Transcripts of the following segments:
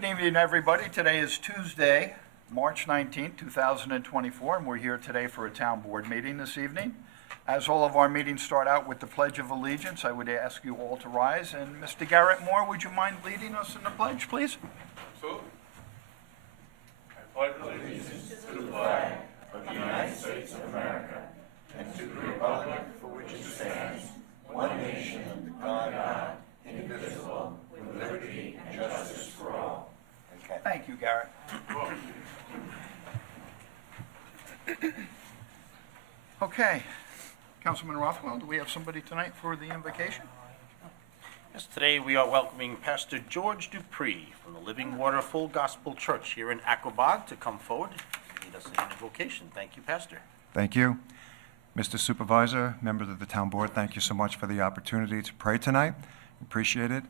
Good evening, everybody. Today is Tuesday, March 19th, 2024, and we're here today for a town board meeting this evening. As all of our meetings start out with the Pledge of Allegiance, I would ask you all to rise. And Mr. Garrett Moore, would you mind leading us in the pledge, please? Absolutely. I pledge allegiance to the flag of the United States of America and to the republic for which it stands, one nation, under God, indivisible, with liberty and justice for all. Okay. Thank you, Garrett. Okay. Councilman Rothwell, do we have somebody tonight for the invocation? Yes, today we are welcoming Pastor George Dupree from the Living Water Full Gospel Church here in Aquabog to come forward and lead us in an invocation. Thank you, Pastor. Thank you. Mr. Supervisor, members of the town board, thank you so much for the opportunity to pray tonight. Appreciate it.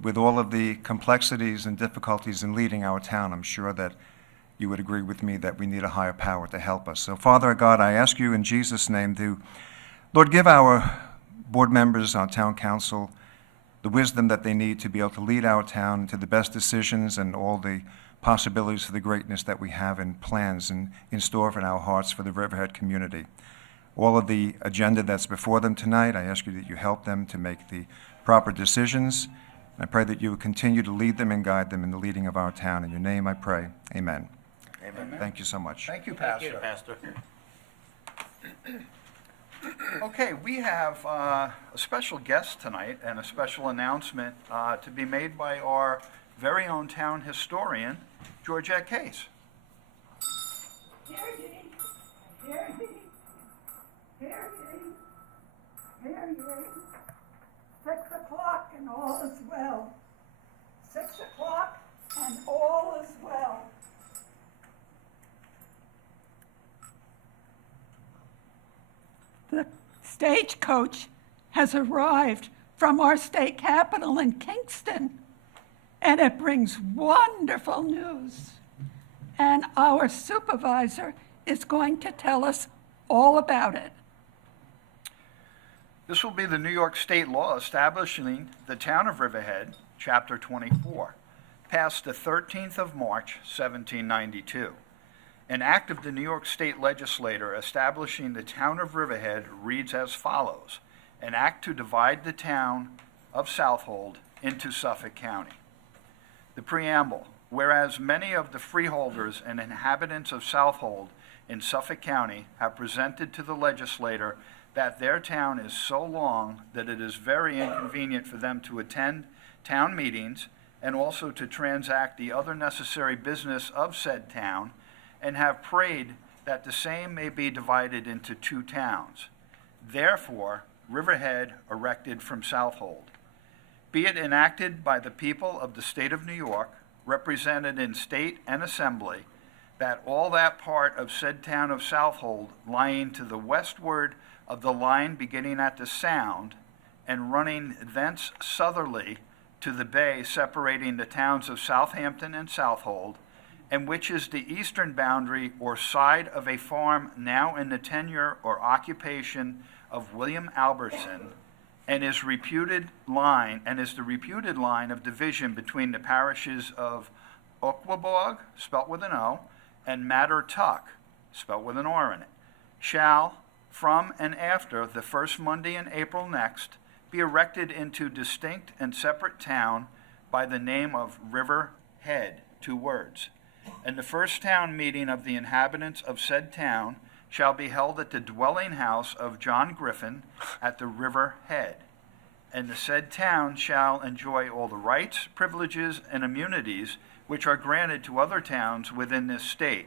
With all of the complexities and difficulties in leading our town, I'm sure that you would agree with me that we need a higher power to help us. So, Father God, I ask you in Jesus' name to, Lord, give our board members, our town council, the wisdom that they need to be able to lead our town to the best decisions and all the possibilities for the greatness that we have and plans in store in our hearts for the Riverhead community. All of the agenda that's before them tonight, I ask you that you help them to make the proper decisions. I pray that you will continue to lead them and guide them in the leading of our town. In your name I pray. Amen. Amen. Thank you so much. Thank you, Pastor. Thank you, Pastor. Okay, we have a special guest tonight and a special announcement to be made by our very own town historian, Georgette Case. Hear ye, hear ye, hear ye, hear ye. 6 o'clock and all is well. 6 o'clock and all is well. The stagecoach has arrived from our state capital in Kingston, and it brings wonderful news. And our supervisor is going to tell us all about it. This will be the New York State law establishing the town of Riverhead, Chapter 24, passed the 13th of March, 1792. An act of the New York State Legislature establishing the town of Riverhead reads as follows: an act to divide the town of Southold into Suffolk County. The preamble: whereas many of the freeholders and inhabitants of Southold in Suffolk County have presented to the legislator that their town is so long that it is very inconvenient for them to attend town meetings and also to transact the other necessary business of said town, and have prayed that the same may be divided into two towns. Therefore, Riverhead erected from Southold. Be it enacted by the people of the state of New York, represented in state and assembly, that all that part of said town of Southold lying to the westward of the line beginning at the Sound and running thence southerly to the bay separating the towns of Southampton and Southold, and which is the eastern boundary or side of a farm now in the tenure or occupation of William Albertson, and is the reputed line of division between the parishes of Aquabog, spelt with an O, and Mattertuck, spelt with an R in it, shall, from and after the first Monday in April next, be erected into distinct and separate town by the name of Riverhead, 2 words. And the first town meeting of the inhabitants of said town shall be held at the dwelling house of John Griffin at the Riverhead. And the said town shall enjoy all the rights, privileges, and immunities which are granted to other towns within this state,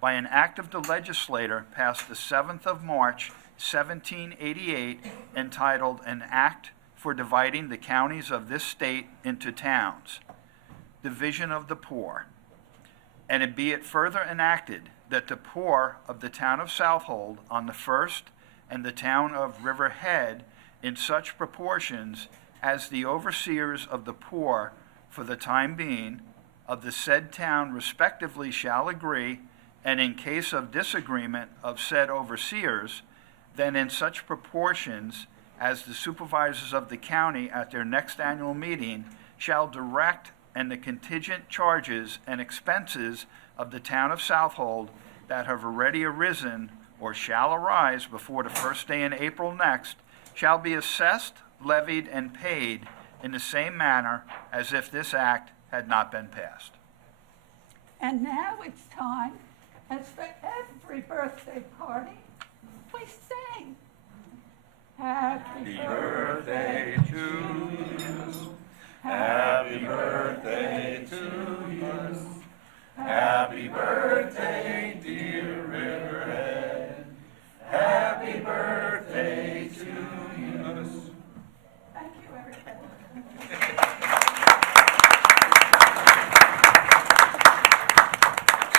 by an act of the legislature passed the 7th of March, 1788, entitled An Act for Dividing the Counties of this State into Towns, Division of the Poor. And it be it further enacted that the poor of the town of Southold on the first and the town of Riverhead in such proportions as the overseers of the poor for the time being of the said town respectively shall agree, and in case of disagreement of said overseers, then in such proportions as the supervisors of the county at their next annual meeting shall direct and the contingent charges and expenses of the town of Southold that have already arisen or shall arise before the first day in April next shall be assessed, levied, and paid in the same manner as if this act had not been passed. And now it's time, as for every birthday party, we sing. Happy Birthday to you. Happy birthday to you. Happy birthday, dear Riverhead. Happy birthday to you. Thank you, everybody.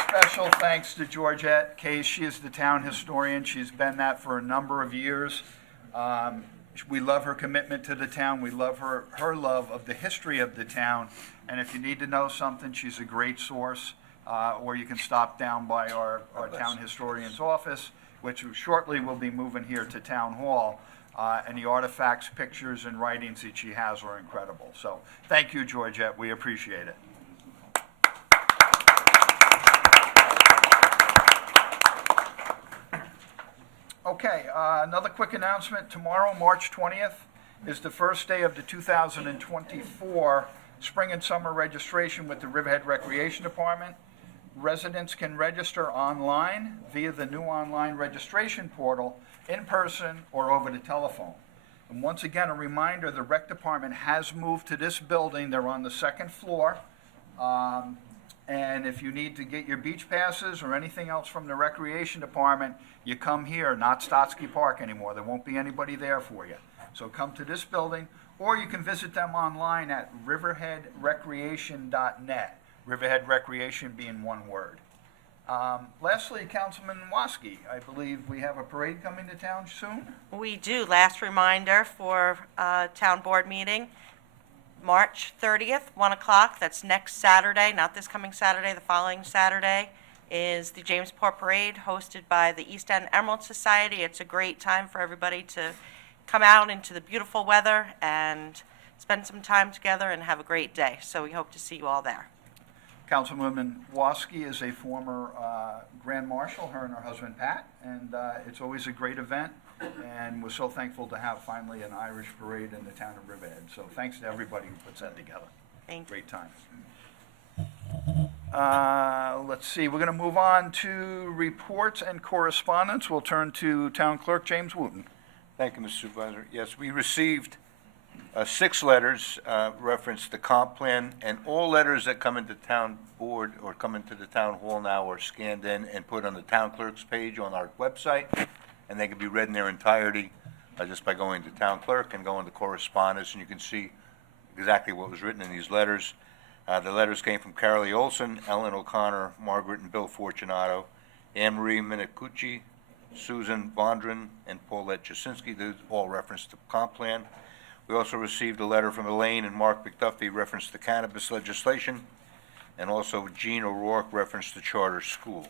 Special thanks to Georgette Case. She is the town historian. She's been that for a number of years. We love her commitment to the town. We love her love of the history of the town. And if you need to know something, she's a great source. Or you can stop down by our town historian's office, which shortly will be moving here to Town Hall. And the artifacts, pictures, and writings that she has are incredible. So thank you, Georgette. We appreciate it. Okay, another quick announcement. Tomorrow, March 20th, is the first day of the 2024 spring and summer registration with the Riverhead Recreation Department. Residents can register online via the new online registration portal, in person, or over the telephone. And once again, a reminder, the rec department has moved to this building. They're on the second floor. And if you need to get your beach passes or anything else from the recreation department, you come here, not Stotsky Park anymore. There won't be anybody there for you. So come to this building, or you can visit them online at riverheadrecreation.net. Riverhead Recreation being one word. Lastly, Councilman Waski, I believe we have a parade coming to town soon? We do. Last reminder for town board meeting, March 30th, 1 o'clock. That's next Saturday, not this coming Saturday, the following Saturday, is the Jamesport Parade hosted by the East End Emerald Society. It's a great time for everybody to come out into the beautiful weather and spend some time together and have a great day. So we hope to see you all there. Councilwoman Waski is a former Grand Marshal, her and her husband Pat, and it's always a great event, and we're so thankful to have finally an Irish parade in the town of Riverhead. So thanks to everybody who puts that together. Thank you. Great time. Let's see, we're going to move on to reports and correspondence. We'll turn to Town Clerk James Wooten. Thank you, Mr. Supervisor. Yes, we received 6 letters reference the comp plan, and all letters that come into town board or come into the town hall now are scanned in and put on the town clerk's page on our website, and they can be read in their entirety just by going to town clerk and going to correspondence, and you can see exactly what was written in these letters. The letters came from Carly Olson, Ellen O'Connor, Margaret and Bill Fortunato, Anne Marie Minicucci, Susan Vondran, and Paulette Jasinski. These all reference the comp plan. We also received a letter from Elaine and Mark McDuffie reference to cannabis legislation, and also Jean O'Rourke reference to charter school.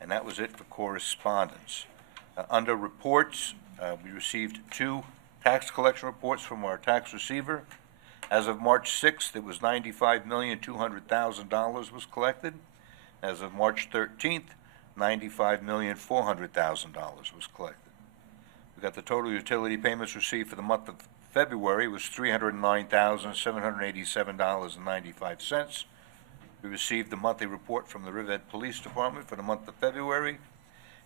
And that was it for correspondence. Under reports, we received 2 tax collection reports from our tax receiver. As of March 6th, it was $95,200,000 was collected. As of March 13th, $95,400,000 was collected. We got the total utility payments received for the month of February was $309,787.95. We received the monthly report from the Riverhead Police Department for the month of February,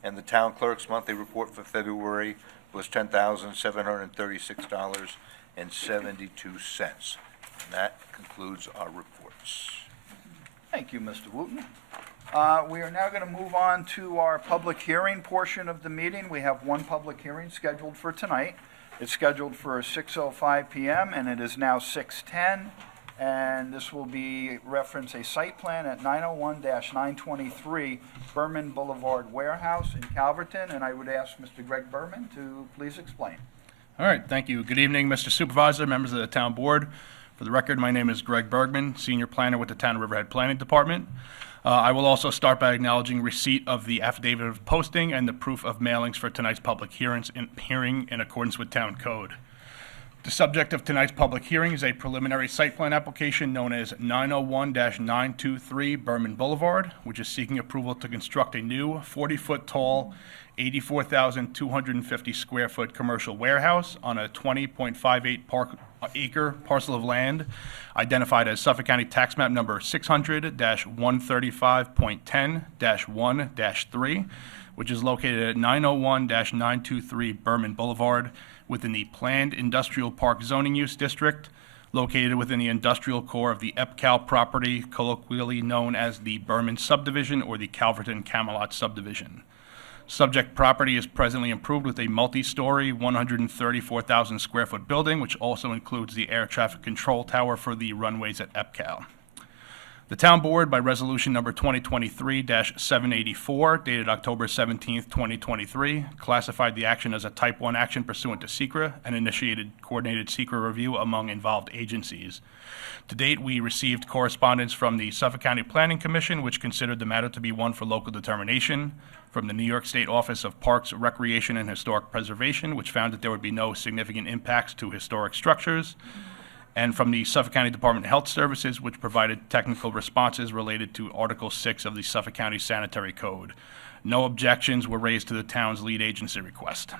and the town clerk's monthly report for February was $10,736.72. And that concludes our reports. Thank you, Mr. Wooten. We are now going to move on to our public hearing portion of the meeting. We have one public hearing scheduled for tonight. It's scheduled for 6:05 p.m., and it is now 6:10. And this will be reference a site plan at 901-923 Berman Boulevard Warehouse in Calverton. And I would ask Mr. Greg Berman to please explain. All right, thank you. Good evening, Mr. Supervisor, members of the town board. For the record, my name is Greg Bergman, Senior Planner with the Town of Riverhead Planning Department. I will also start by acknowledging receipt of the affidavit of posting and the proof of mailings for tonight's public hearing in accordance with town code. The subject of tonight's public hearing is a preliminary site plan application known as 901-923 Berman Boulevard, which is seeking approval to construct a new 40-foot tall, 84,250 square foot commercial warehouse on a 20.58 acre parcel of land identified as Suffolk County Tax Map number 600-135.10-1-3, which is located at 901-923 Berman Boulevard within the Planned Industrial Park Zoning Use District, located within the industrial core of the EPCAL property, colloquially known as the Berman Subdivision or the Calverton Camelot Subdivision. Subject property is presently improved with a multi-story, 134,000 square foot building, which also includes the air traffic control tower for the runways at EPCAL. The Town Board, by Resolution Number 2023-784, dated October 17th, 2023, classified the action as a Type 1 action pursuant to SECRA and initiated coordinated SECRA review among involved agencies. To date, we received correspondence from the Suffolk County Planning Commission, which considered the matter to be one for local determination, from the New York State Office of Parks, Recreation, and Historic Preservation, which found that there would be no significant impacts to historic structures, and from the Suffolk County Department of Health Services, which provided technical responses related to Article 6 of the Suffolk County Sanitary Code. No objections were raised to the town's lead agency request.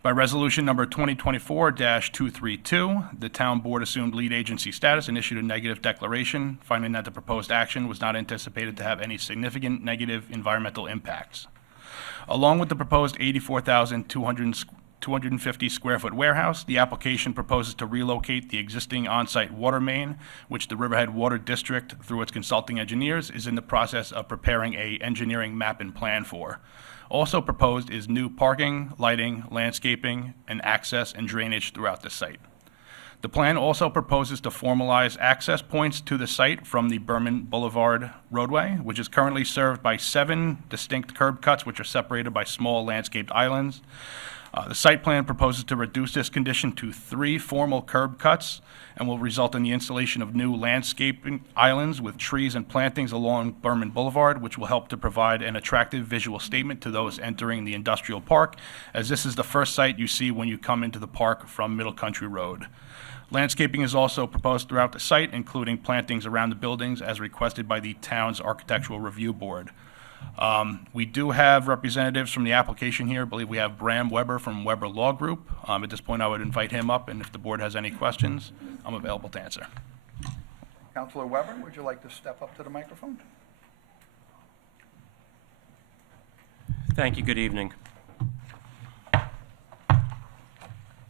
By Resolution Number 2024-232, the Town Board assumed lead agency status and issued a negative declaration, finding that the proposed action was not anticipated to have any significant negative environmental impacts. Along with the proposed 84,250 square foot warehouse, the application proposes to relocate the existing on-site water main, which the Riverhead Water District, through its consulting engineers, is in the process of preparing a engineering map and plan for. Also proposed is new parking, lighting, landscaping, and access and drainage throughout the site. The plan also proposes to formalize access points to the site from the Berman Boulevard roadway, which is currently served by 7 distinct curb cuts, which are separated by small landscaped islands. The site plan proposes to reduce this condition to 3 formal curb cuts and will result in the installation of new landscaping islands with trees and plantings along Berman Boulevard, which will help to provide an attractive visual statement to those entering the industrial park, as this is the first site you see when you come into the park from Middle Country Road. Landscaping is also proposed throughout the site, including plantings around the buildings as requested by the town's Architectural Review Board. We do have representatives from the application here. I believe we have Bram Weber from Weber Law Group. At this point, I would invite him up, and if the board has any questions, I'm available to answer. Counselor Weber, would you like to step up to the microphone? Thank you. Good evening.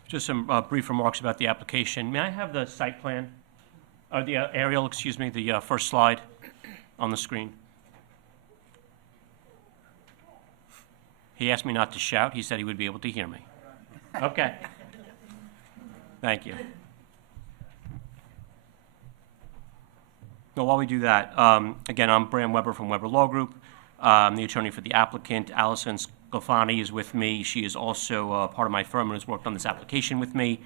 Just some brief remarks about the application. May I have the site plan, or the aerial, excuse me, the first slide on the screen? He asked me not to shout. He said he would be able to hear me. Okay. Thank you. Well, while we do that, again, I'm Bram Weber from Weber Law Group. I'm the attorney for the applicant. Allison Sclafani is with me. She is also part of my firm and has worked on this application with me.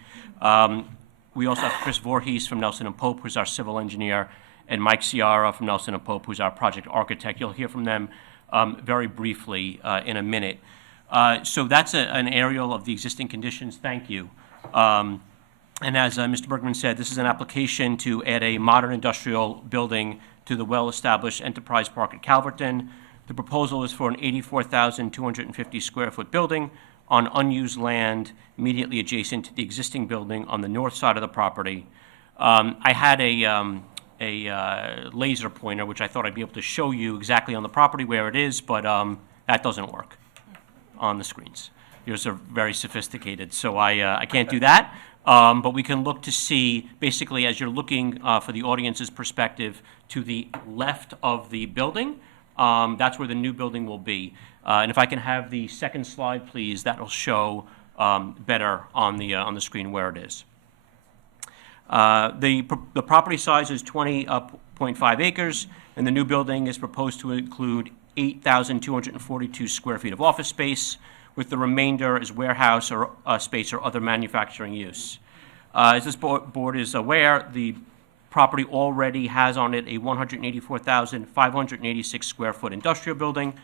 We also have Chris Voorhees from Nelson & Pope, who's our civil engineer, and Mike Ciara from Nelson & Pope, who's our project architect. You'll hear from them very briefly in a minute. So that's an aerial of the existing conditions. Thank you. And as Mr. Bergman said, this is an application to add a modern industrial building to the well-established Enterprise Park at Calverton. The proposal is for an 84,250 square foot building on unused land immediately adjacent to the existing building on the north side of the property. I had a laser pointer, which I thought I'd be able to show you exactly on the property where it is, but that doesn't work on the screens. Yours are very sophisticated, so I can't do that. But we can look to see, basically, as you're looking for the audience's perspective to the left of the building, that's where the new building will be. And if I can have the second slide, please, that will show better on the screen where it is. The property size is 20.5 acres, and the new building is proposed to include 8,242 square feet of office space, with the remainder as warehouse or space or other manufacturing use. As this board is aware, the property already has on it a 184,586 square foot industrial building,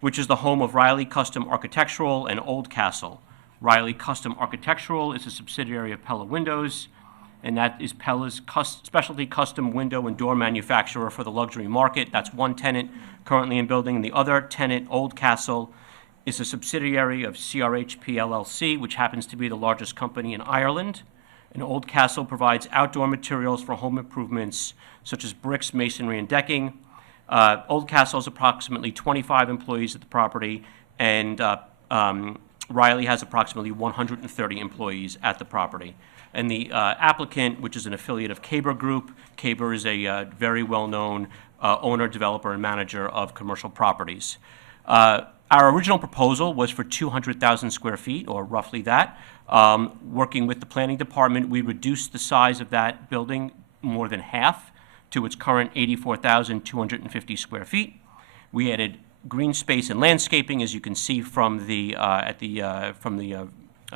which is the home of Riley Custom Architectural and Old Castle, Riley Custom Architectural is a subsidiary of Pella Windows, and that is Pella's specialty custom window and door manufacturer for the luxury market. That's one tenant currently in building. The other tenant, Oldcastle, is a subsidiary of CRHP LLC, which happens to be the largest company in Ireland. And Oldcastle provides outdoor materials for home improvements, such as bricks, masonry, and decking. Oldcastle has approximately 25 employees at the property, and Riley has approximately 130 employees at the property. And the applicant, which is an affiliate of Caber Group, Caber is a very well-known owner, developer, and manager of commercial properties. Our original proposal was for 200,000 square feet, or roughly that. Working with the planning department, we reduced the size of that building more than half to its current 84,250 square feet. We added green space and landscaping, as you can see from the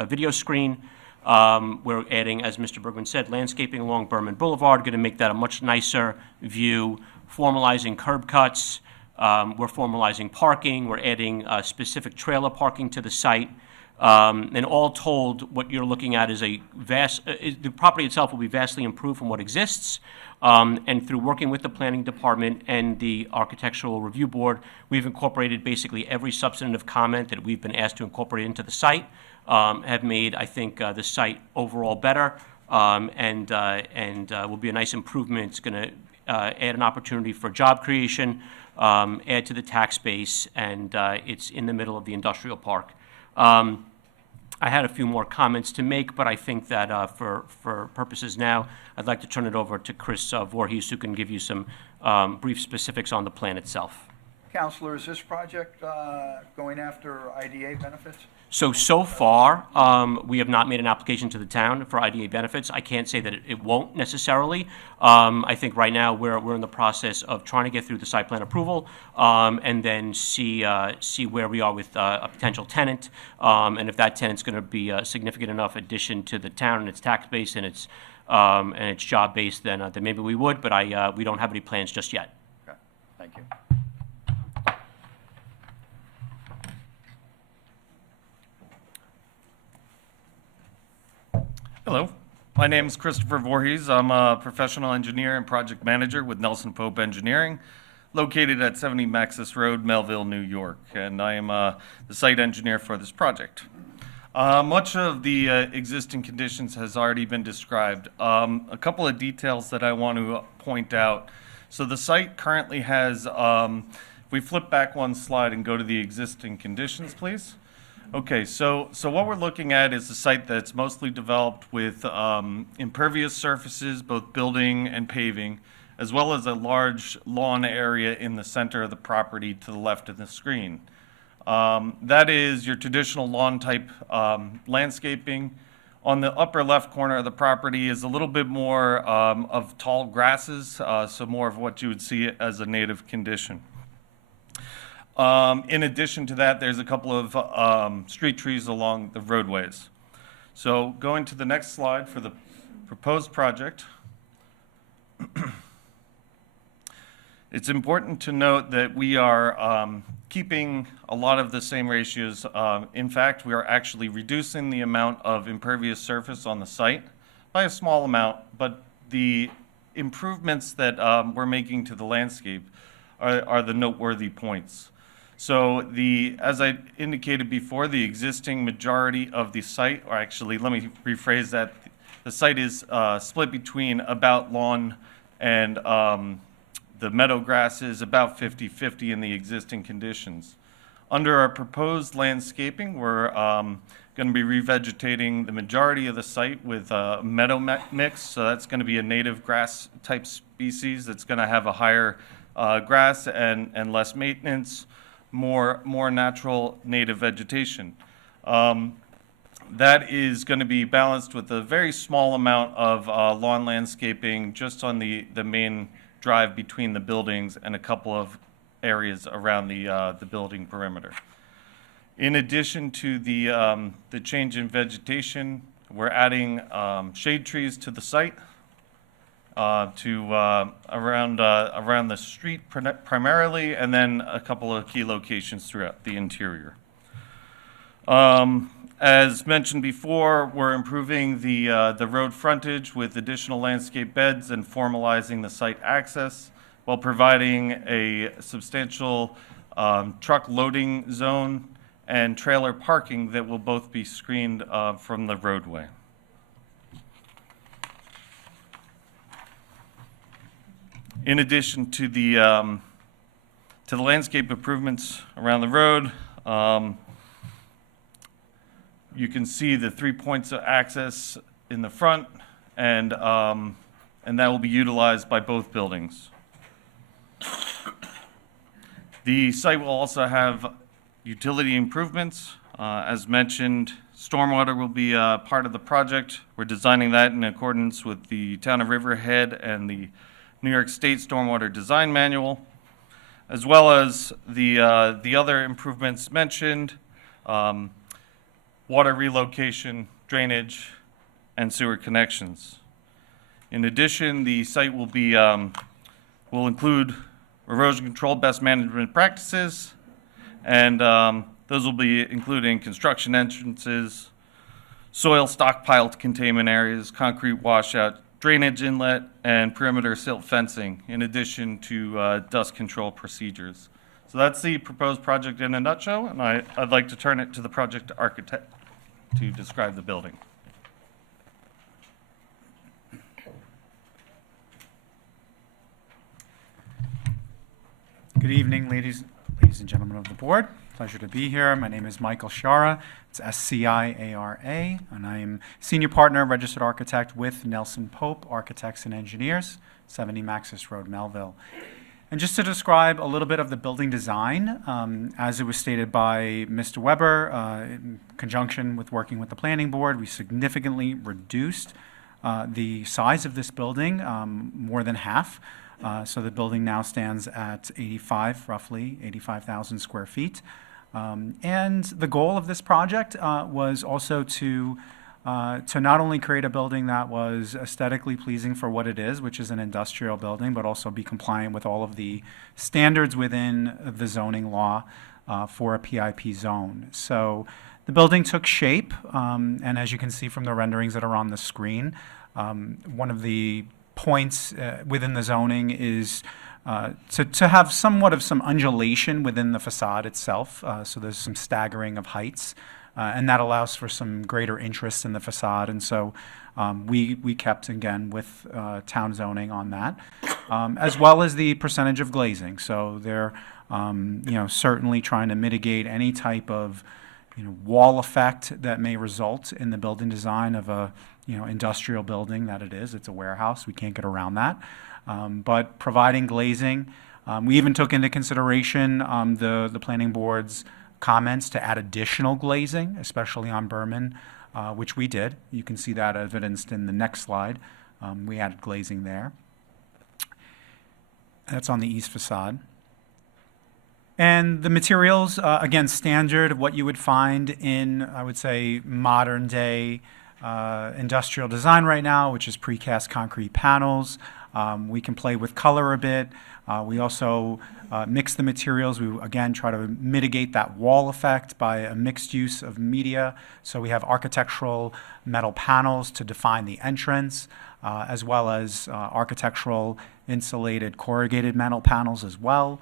video screen. We're adding, as Mr. Bergman said, landscaping along Berman Boulevard, going to make that a much nicer view, formalizing curb cuts. We're formalizing parking. We're adding specific trailer parking to the site. And all told, what you're looking at is the property itself will be vastly improved from what exists. And through working with the planning department and the architectural review board, we've incorporated basically every substantive comment that we've been asked to incorporate into the site, have made, I think, the site overall better, and will be a nice improvement. It's going to add an opportunity for job creation, add to the tax base, and it's in the middle of the industrial park. I had a few more comments to make, but I think that for purposes now, I'd like to turn it over to Chris Voorhees, who can give you some brief specifics on the plan itself. Counselor, is this project going after IDA benefits? So far, we have not made an application to the town for IDA benefits. I can't say that it won't necessarily. I think right now we're in the process of trying to get through the site plan approval, and then see where we are with a potential tenant, and if that tenant's going to be a significant enough addition to the town and its tax base and its job base, then maybe we would. But we don't have any plans just yet. Okay, thank you. Hello, my name is Christopher Voorhees. I'm a professional engineer and project manager with Nelson Pope Engineering, located at 70 Maxis Road, Melville, New York, and I am the site engineer for this project. Much of the existing conditions has already been described. A couple of details that I want to point out. So the site currently has, if we flip back one slide and go to the existing conditions, please. Okay, so what we're looking at is a site that's mostly developed with impervious surfaces, both building and paving, as well as a large lawn area in the center of the property to the left of the screen. That is your traditional lawn type landscaping. On the upper left corner of the property is a little bit more of tall grasses, so more of what you would see as a native condition. In addition to that, there's a couple of street trees along the roadways. So going to the next slide for the proposed project. It's important to note that we are keeping a lot of the same ratios. In fact, we are actually reducing the amount of impervious surface on the site by a small amount, but the improvements that we're making to the landscape are the noteworthy points. So as I indicated before, the existing majority of the site, or actually, let me rephrase that. The site is split between about lawn and the meadow grass is about 50-50 in the existing conditions. Under our proposed landscaping, we're going to be revegetating the majority of the site with a meadow mix. So that's going to be a native grass type species that's going to have a higher grass and less maintenance. More natural native vegetation. That is going to be balanced with a very small amount of lawn landscaping just on the main drive between the buildings and a couple of areas around the building perimeter. In addition to the change in vegetation, we're adding shade trees to the site. Around the street primarily, and then a couple of key locations throughout the interior. As mentioned before, we're improving the road frontage with additional landscape beds and formalizing the site access while providing a substantial truck loading zone and trailer parking that will both be screened from the roadway. In addition to the landscape improvements around the road, you can see the 3 points of access in the front, and that will be utilized by both buildings. The site will also have utility improvements. As mentioned, stormwater will be part of the project. We're designing that in accordance with the Town of Riverhead and the New York State Stormwater Design Manual, as well as the other improvements mentioned, water relocation, drainage, and sewer connections. In addition, the site will include erosion control best management practices, and those will be including construction entrances, soil stockpile containment areas, concrete washout, drainage inlet, and perimeter silt fencing, in addition to dust control procedures. So that's the proposed project in a nutshell, and I'd like to turn it to the project architect to describe the building. Good evening, ladies and gentlemen of the board. Pleasure to be here. My name is Michael Shara. It's S-C-I-A-R-A, and I am Senior Partner, Registered Architect with Nelson Pope Architects and Engineers, 70 Maxis Road, Melville. And just to describe a little bit of the building design, as it was stated by Mr. Weber, in conjunction with working with the planning board, we significantly reduced the size of this building, more than half. So the building now stands at roughly 85,000 square feet. And the goal of this project was also to not only create a building that was aesthetically pleasing for what it is, which is an industrial building, but also be compliant with all of the standards within the zoning law for a PIP zone. So the building took shape, and as you can see from the renderings that are on the screen, one of the points within the zoning is to have somewhat of some undulation within the facade itself. So there's some staggering of heights, and that allows for some greater interest in the facade. And so we kept, again, with town zoning on that, as well as the percentage of glazing. So they're certainly trying to mitigate any type of wall effect that may result in the building design of a industrial building that it is. It's a warehouse. We can't get around that. But providing glazing, we even took into consideration the planning board's comments to add additional glazing, especially on Berman, which we did. You can see that evidenced in the next slide. We added glazing there. That's on the east facade. And the materials, again, standard of what you would find in, I would say, modern day industrial design right now, which is precast concrete panels. We can play with color a bit. We also mix the materials. We, again, try to mitigate that wall effect by a mixed use of media. So we have architectural metal panels to define the entrance, as well as architectural insulated corrugated metal panels as well,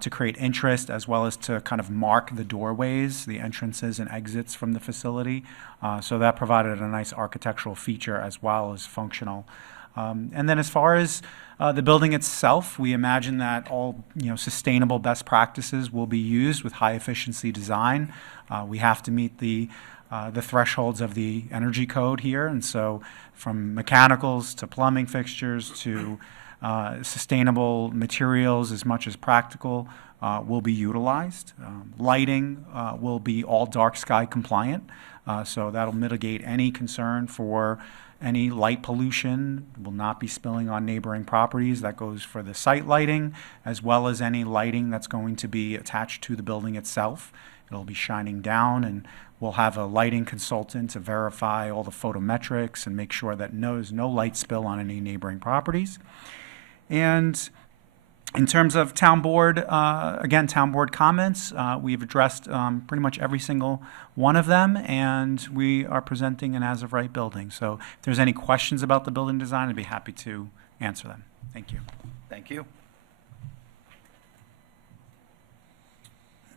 to create interest, as well as to kind of mark the doorways, the entrances and exits from the facility. So that provided a nice architectural feature as well as functional. And then as far as the building itself, we imagine that all sustainable best practices will be used with high efficiency design. We have to meet the thresholds of the energy code here, and so from mechanicals to plumbing fixtures to sustainable materials as much as practical will be utilized. Lighting will be all dark sky compliant, so that'll mitigate any concern for any light pollution. Will not be spilling on neighboring properties. That goes for the site lighting, as well as any lighting that's going to be attached to the building itself. It'll be shining down, and we'll have a lighting consultant to verify all the photometrics and make sure that there's no light spill on any neighboring properties. And In terms of town board, again, town board comments, we've addressed pretty much every single one of them, and we are presenting an as-of-right building. So if there's any questions about the building design, I'd be happy to answer them. Thank you. Thank you.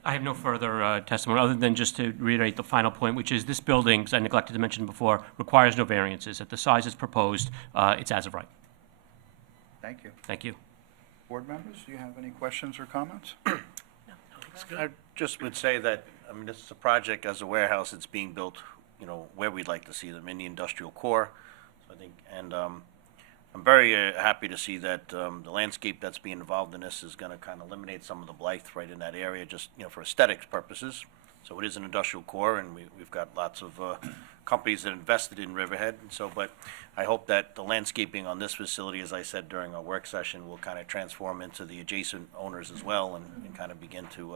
I have no further testimony, other than just to reiterate the final point, which is this building, as I neglected to mention before, requires no variances. At the size it's proposed, it's as of right. Thank you. Thank you. Board members, do you have any questions or comments? I just would say that, I mean, this is a project as a warehouse, it's being built, you know, where we'd like to see them, in the industrial core. So I think, and I'm very happy to see that the landscape that's being involved in this is going to kind of eliminate some of the blight right in that area, just, you know, for aesthetics purposes. So it is an industrial core, and we've got lots of companies that invested in Riverhead. And so, but I hope that the landscaping on this facility, as I said during our work session, will kind of transform into the adjacent owners as well, and kind of begin to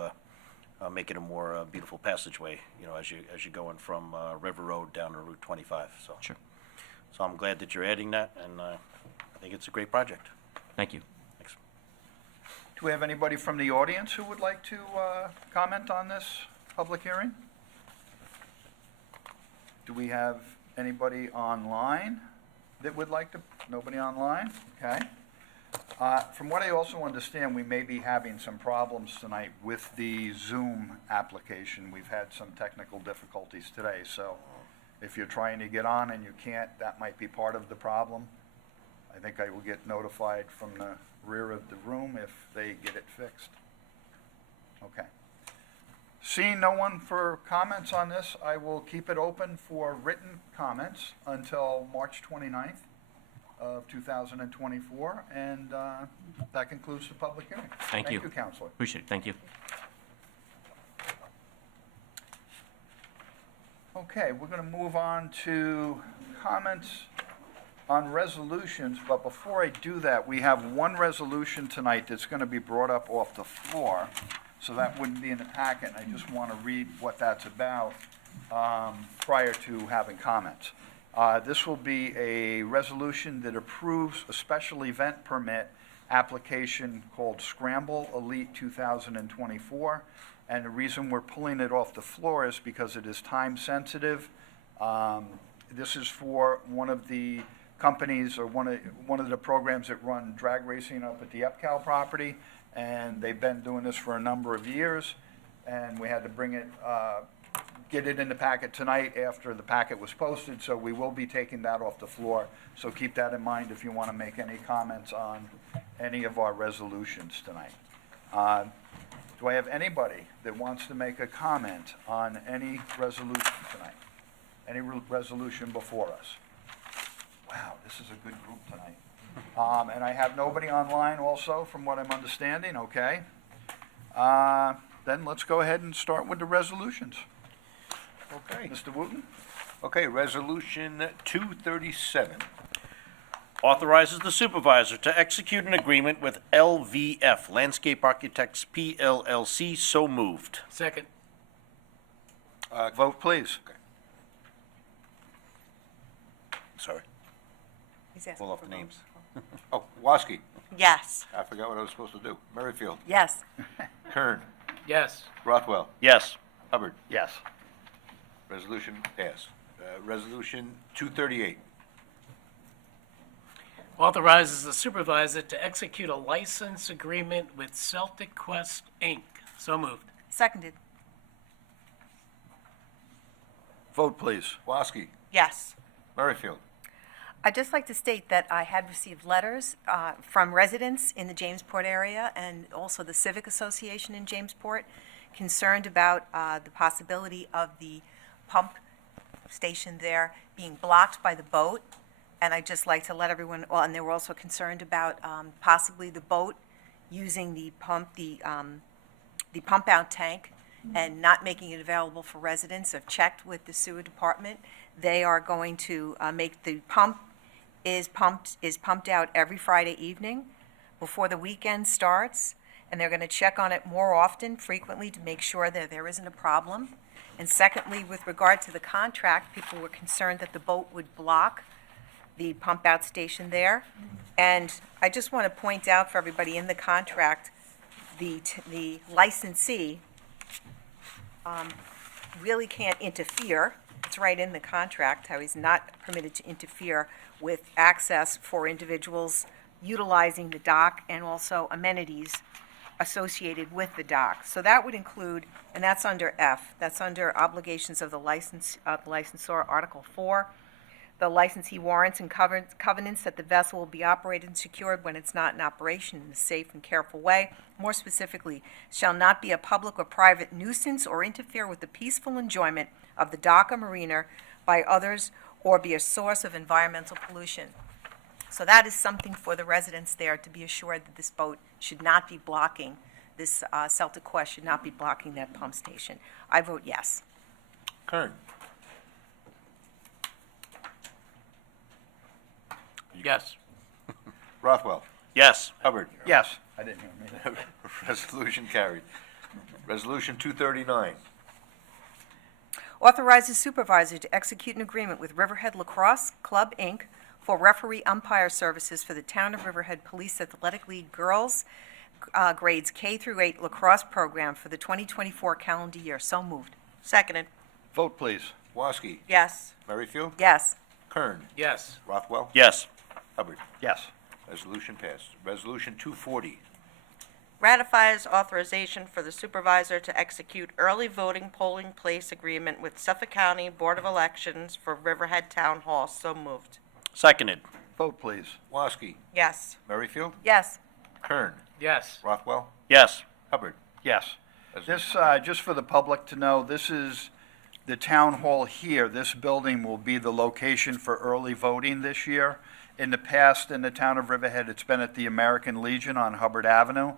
make it a more beautiful passageway, you know, as you're going from River Road down to Route 25. So, Sure. So I'm glad that you're adding that, and I think it's a great project. Thank you. Thanks. Do we have anybody from the audience who would like to comment on this public hearing? Do we have anybody online that would like to? Nobody online? Okay. From what I also understand, we may be having some problems tonight with the Zoom application. We've had some technical difficulties today, so if you're trying to get on and you can't, that might be part of the problem. I think I will get notified from the rear of the room if they get it fixed. Okay. Seeing no one for comments on this, I will keep it open for written comments until March 29th of 2024, and that concludes the public hearing. Thank you. Thank you, Counselor. Appreciate it. Thank you. Okay, we're going to move on to comments on resolutions, but before I do that, we have one resolution tonight that's going to be brought up off the floor, so that wouldn't be in the packet, and I just want to read what that's about prior to having comments. This will be a resolution that approves a special event permit application called Scramble Elite 2024. And the reason we're pulling it off the floor is because it is time sensitive. This is for one of the companies or one of the programs that run drag racing up at the EPCAL property. And they've been doing this for a number of years. And we had to bring it, get it in the packet tonight after the packet was posted. So we will be taking that off the floor. So keep that in mind if you want to make any comments on any of our resolutions tonight. Do I have anybody that wants to make a comment on any resolution tonight? Any resolution before us? Wow, this is a good group tonight. And I have nobody online also, from what I'm understanding, okay. Then let's go ahead and start with the resolutions. Okay. Mr. Wooten? Okay, Resolution 237. Authorizes the supervisor to execute an agreement with LVF Landscape Architects PLLC. So moved. Second. Vote, please. Sorry. He's asking Pull off for the names. votes. Oh, Waskey. Yes. I forgot what I was supposed to do. Merrifield. Yes. Kern. Yes. Rothwell. Yes. Hubbard. Yes. Resolution passed. Resolution 238. Authorizes the supervisor to execute a license agreement with Celtic Quest, Inc. So moved. Seconded. Vote, please. Waskey. Yes. Merrifield. I'd just like to state that I had received letters from residents in the Jamesport area and also the Civic Association in Jamesport concerned about the possibility of the pump station there being blocked by the boat. And I'd just like to let everyone, well, and they were also concerned about possibly the boat using the pump out tank and not making it available for residents. I've checked with the sewer department. They are going to make the pump is pumped out every Friday evening before the weekend starts, and they're going to check on it more often, frequently, to make sure that there isn't a problem. And secondly, with regard to the contract, people were concerned that the boat would block the pump out station there. And I just want to point out for everybody in the contract, the licensee really can't interfere. It's right in the contract, how he's not permitted to interfere with access for individuals utilizing the dock and also amenities associated with the dock. So that would include, and that's under F, that's under obligations of the licensor, Article 4. The licensee warrants and covenants that the vessel will be operated and secured when it's not in operation in a safe and careful way. More specifically, shall not be a public or private nuisance or interfere with the peaceful enjoyment of the dock or marina by others or be a source of environmental pollution. So that is something for the residents there to be assured that this boat should not be blocking, this Celtic Quest should not be blocking that pump station. I vote yes. Kern. Yes. Rothwell. Yes. Hubbard. Yes. I didn't hear me. Resolution carried. Resolution 239. Authorizes supervisor to execute an agreement with Riverhead Lacrosse Club, Inc. for referee umpire services for the Town of Riverhead Police Athletic League Girls grades K through 8 lacrosse program for the 2024 calendar year. So moved. Seconded. Vote, please. Woski. Yes. Merrifield. Yes. Kern. Yes. Rothwell. Yes. Hubbard. Yes. Resolution passed. Resolution 240. Ratifies authorization for the supervisor to execute early voting polling place agreement with Suffolk County Board of Elections for Riverhead Town Hall. So moved. Seconded. Vote, please. Woski. Yes. Merrifield. Yes. Kern. Yes. Rothwell. Yes. Hubbard. Yes. Resolution This, just for the public to know, this is the town hall here. This building will be the location for early voting this year. In the past, in the town of Riverhead, it's been at the American Legion on Hubbard Avenue.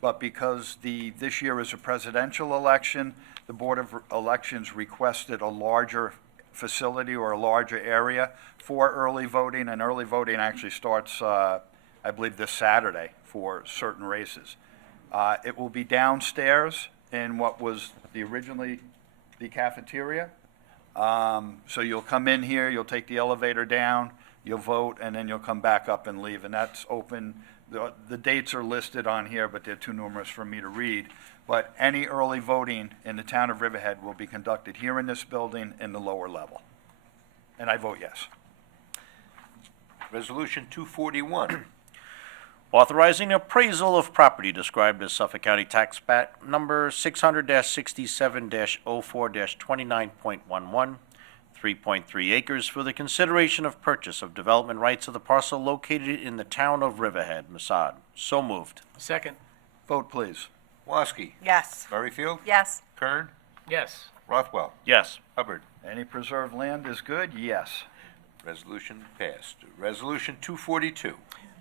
But because this year is a presidential election, the Board of Elections requested a larger facility or a larger area for early voting, and early voting actually starts, I believe, this Saturday for certain races. It will be downstairs in what was originally the cafeteria. So you'll come in here, you'll take the elevator down, you'll vote, and then you'll come back up and leave. And that's open. The dates are listed on here, but they're too numerous for me to read. But any early voting in the town of Riverhead will be conducted here in this building in the lower level. And I vote yes. Resolution 241. Authorizing appraisal of property described as Suffolk County Tax Map Number 600-67-04-29.11, 3.3 acres for the consideration of purchase of development rights of the parcel located in the town of Riverhead, Masad. So moved. Second. Vote, please. Woski. Yes. Merrifield. Yes. Kern. Yes. Rothwell. Yes. Hubbard. Any preserved land is good? Yes. Resolution passed. Resolution 242.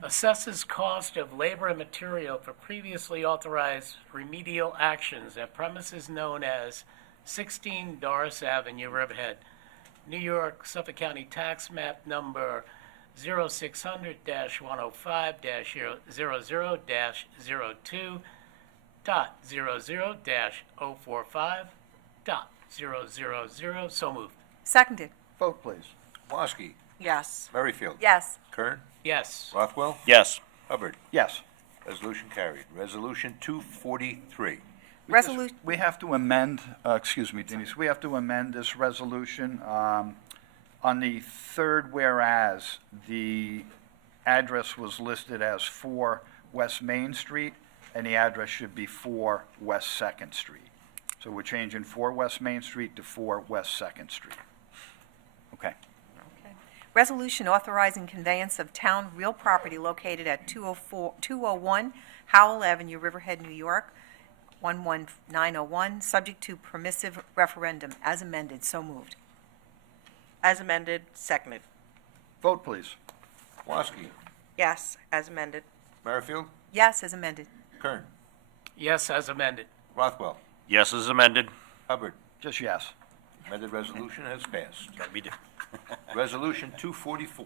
Assesses cost of labor and material for previously authorized remedial actions at premises known as 16 Doris Avenue, Riverhead, New York, Suffolk County Tax Map Number 0600-105-00.00-045.000. So moved. Seconded. Vote, please. Woski. Yes. Merrifield. Yes. Kern. Yes. Rothwell. Yes. Hubbard. Yes. Resolution carried. Resolution 243. Resolution. We have to amend, excuse me, Denise, we have to amend this resolution. On the third whereas, the address was listed as 4 West Main Street, and the address should be 4 West Second Street. So we're changing 4 West Main Street to 4 West Second Street. Okay. Resolution authorizing conveyance of town real property located at 201 Howell Avenue, Riverhead, New York, 11901, subject to permissive referendum, as amended. So moved. As amended. Seconded. Vote, please. Woski. Yes. As amended. Merrifield. Yes, as amended. Kern. Yes, as amended. Rothwell. Yes as amended. Hubbard. Just yes. Amended resolution has passed. Gotta be different. Resolution 244.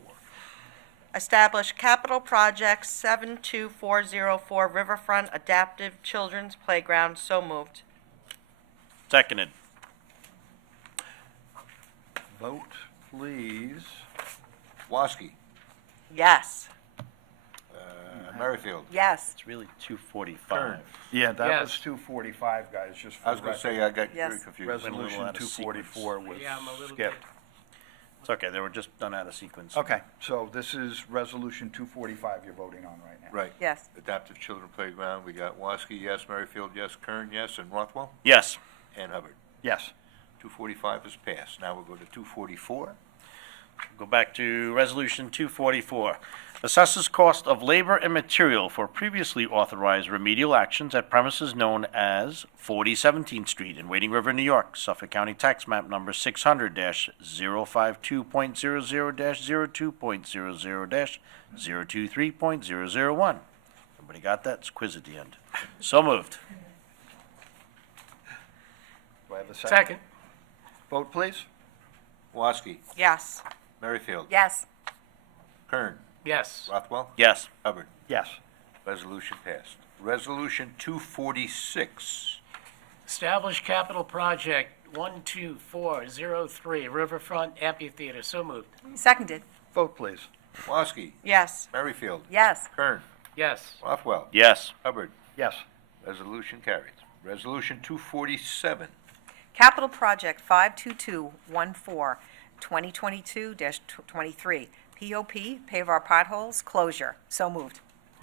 Establish capital project 72404 Riverfront Adaptive Children's Playground. So moved. Seconded. Vote, please. Woski. Yes. Merrifield. Yes. It's really 245. Kern. Yeah, that Yes. was 245, guys, just for I was the going to record. say, I got very Yes. confused. Went a little Resolution out of 244 was Yeah, I'm a little skipped. It's okay, they were just done out of sequence. Okay, so this is Resolution 245 you're voting on right now. Right. Yes. Adaptive Children Playground, we got Woski, yes, Merrifield, yes, Kern, yes, and Rothwell, Yes. and Hubbard. Yes. 245 is passed. Now we'll go to 244. Go back to Resolution 244. Assesses cost of labor and material for previously authorized remedial actions at premises known as 40 17th Street in Wading River, New York, Suffolk County Tax Map Number 600-052.00-02.00-023.001. Everybody got that? It's quiz at the end. So moved. Do I have a second? Second. Vote, please. Woski, Yes. Merrifield, Yes. Kern, Yes. Rothwell, Yes. Hubbard. Yes. Resolution passed. Resolution 246. Establish capital project 12403 Riverfront Amphitheater. So moved. Seconded. Vote, please. Woski, Yes. Merrifield, Yes. Kern, Yes. Rothwell, Yes. Hubbard. Yes. Resolution carried. Resolution 247. Capital Project 52214, 2022-23, POP, Pave Our Potholes, closure. So moved.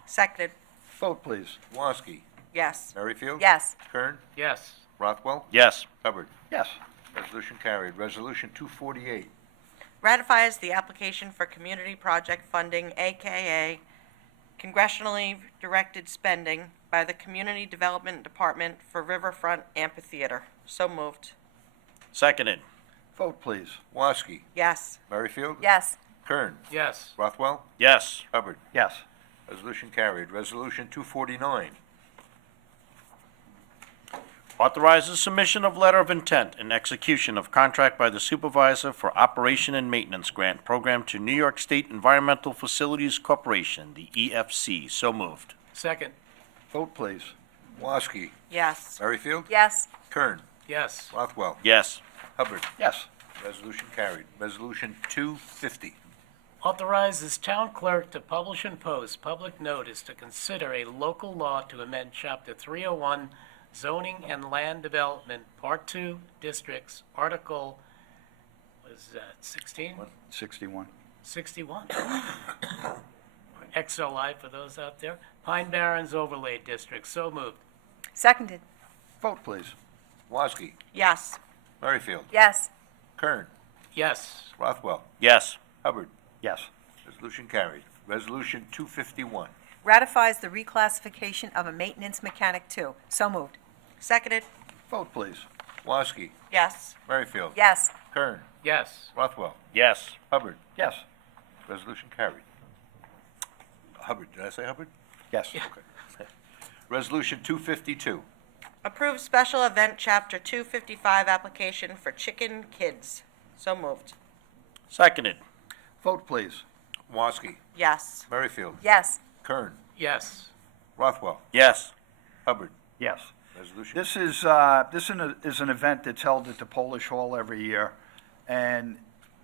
Seconded. Vote, please. Woski, Yes. Merrifield, Yes. Kern, Yes. Rothwell, Yes. Hubbard. Yes. Resolution carried. Resolution 248. Ratifies the application for community project funding, AKA congressionally directed spending by the Community Development Department for Riverfront Amphitheater. So moved. Seconded. Vote, please. Woski, Yes. Merrifield, Yes. Kern, Yes. Rothwell, Yes. Hubbard. Yes. Resolution carried. Resolution 249. Authorizes submission of letter of intent and execution of contract by the supervisor for operation and maintenance grant program to New York State Environmental Facilities Corporation, the EFC. So moved. Second. Vote, please. Woski, Yes. Merrifield, Yes. Kern, Yes. Rothwell, Yes. Hubbard. Yes. Resolution carried. Resolution 250. Authorizes town clerk to publish and post public notice to consider a local law to amend Chapter 301 Zoning and Land Development, Part 2, Districts, Article, what is that, 16? 61. 61. XLI for those out there. Pine Barrens Overlay District. So moved. Seconded. Vote, please. Woski, Yes. Merrifield, Yes. Kern, Yes. Rothwell, Yes. Hubbard. Yes. Resolution carried. Resolution 251. Ratifies the reclassification of a maintenance mechanic 2. So moved. Seconded. Vote, please. Woski, Yes. Merrifield, Yes. Kern, Yes. Rothwell, Yes. Hubbard. Yes. Resolution carried. Hubbard, did I say Hubbard? Yes. Okay. Resolution 252. Approve special event Chapter 255 application for Chicken Kids. So moved. Seconded. Vote, please. Woski, Yes. Merrifield, Yes. Kern, Yes. Rothwell, Yes. Hubbard. Yes. Resolution. This is an event that's held at the Polish Hall every year, and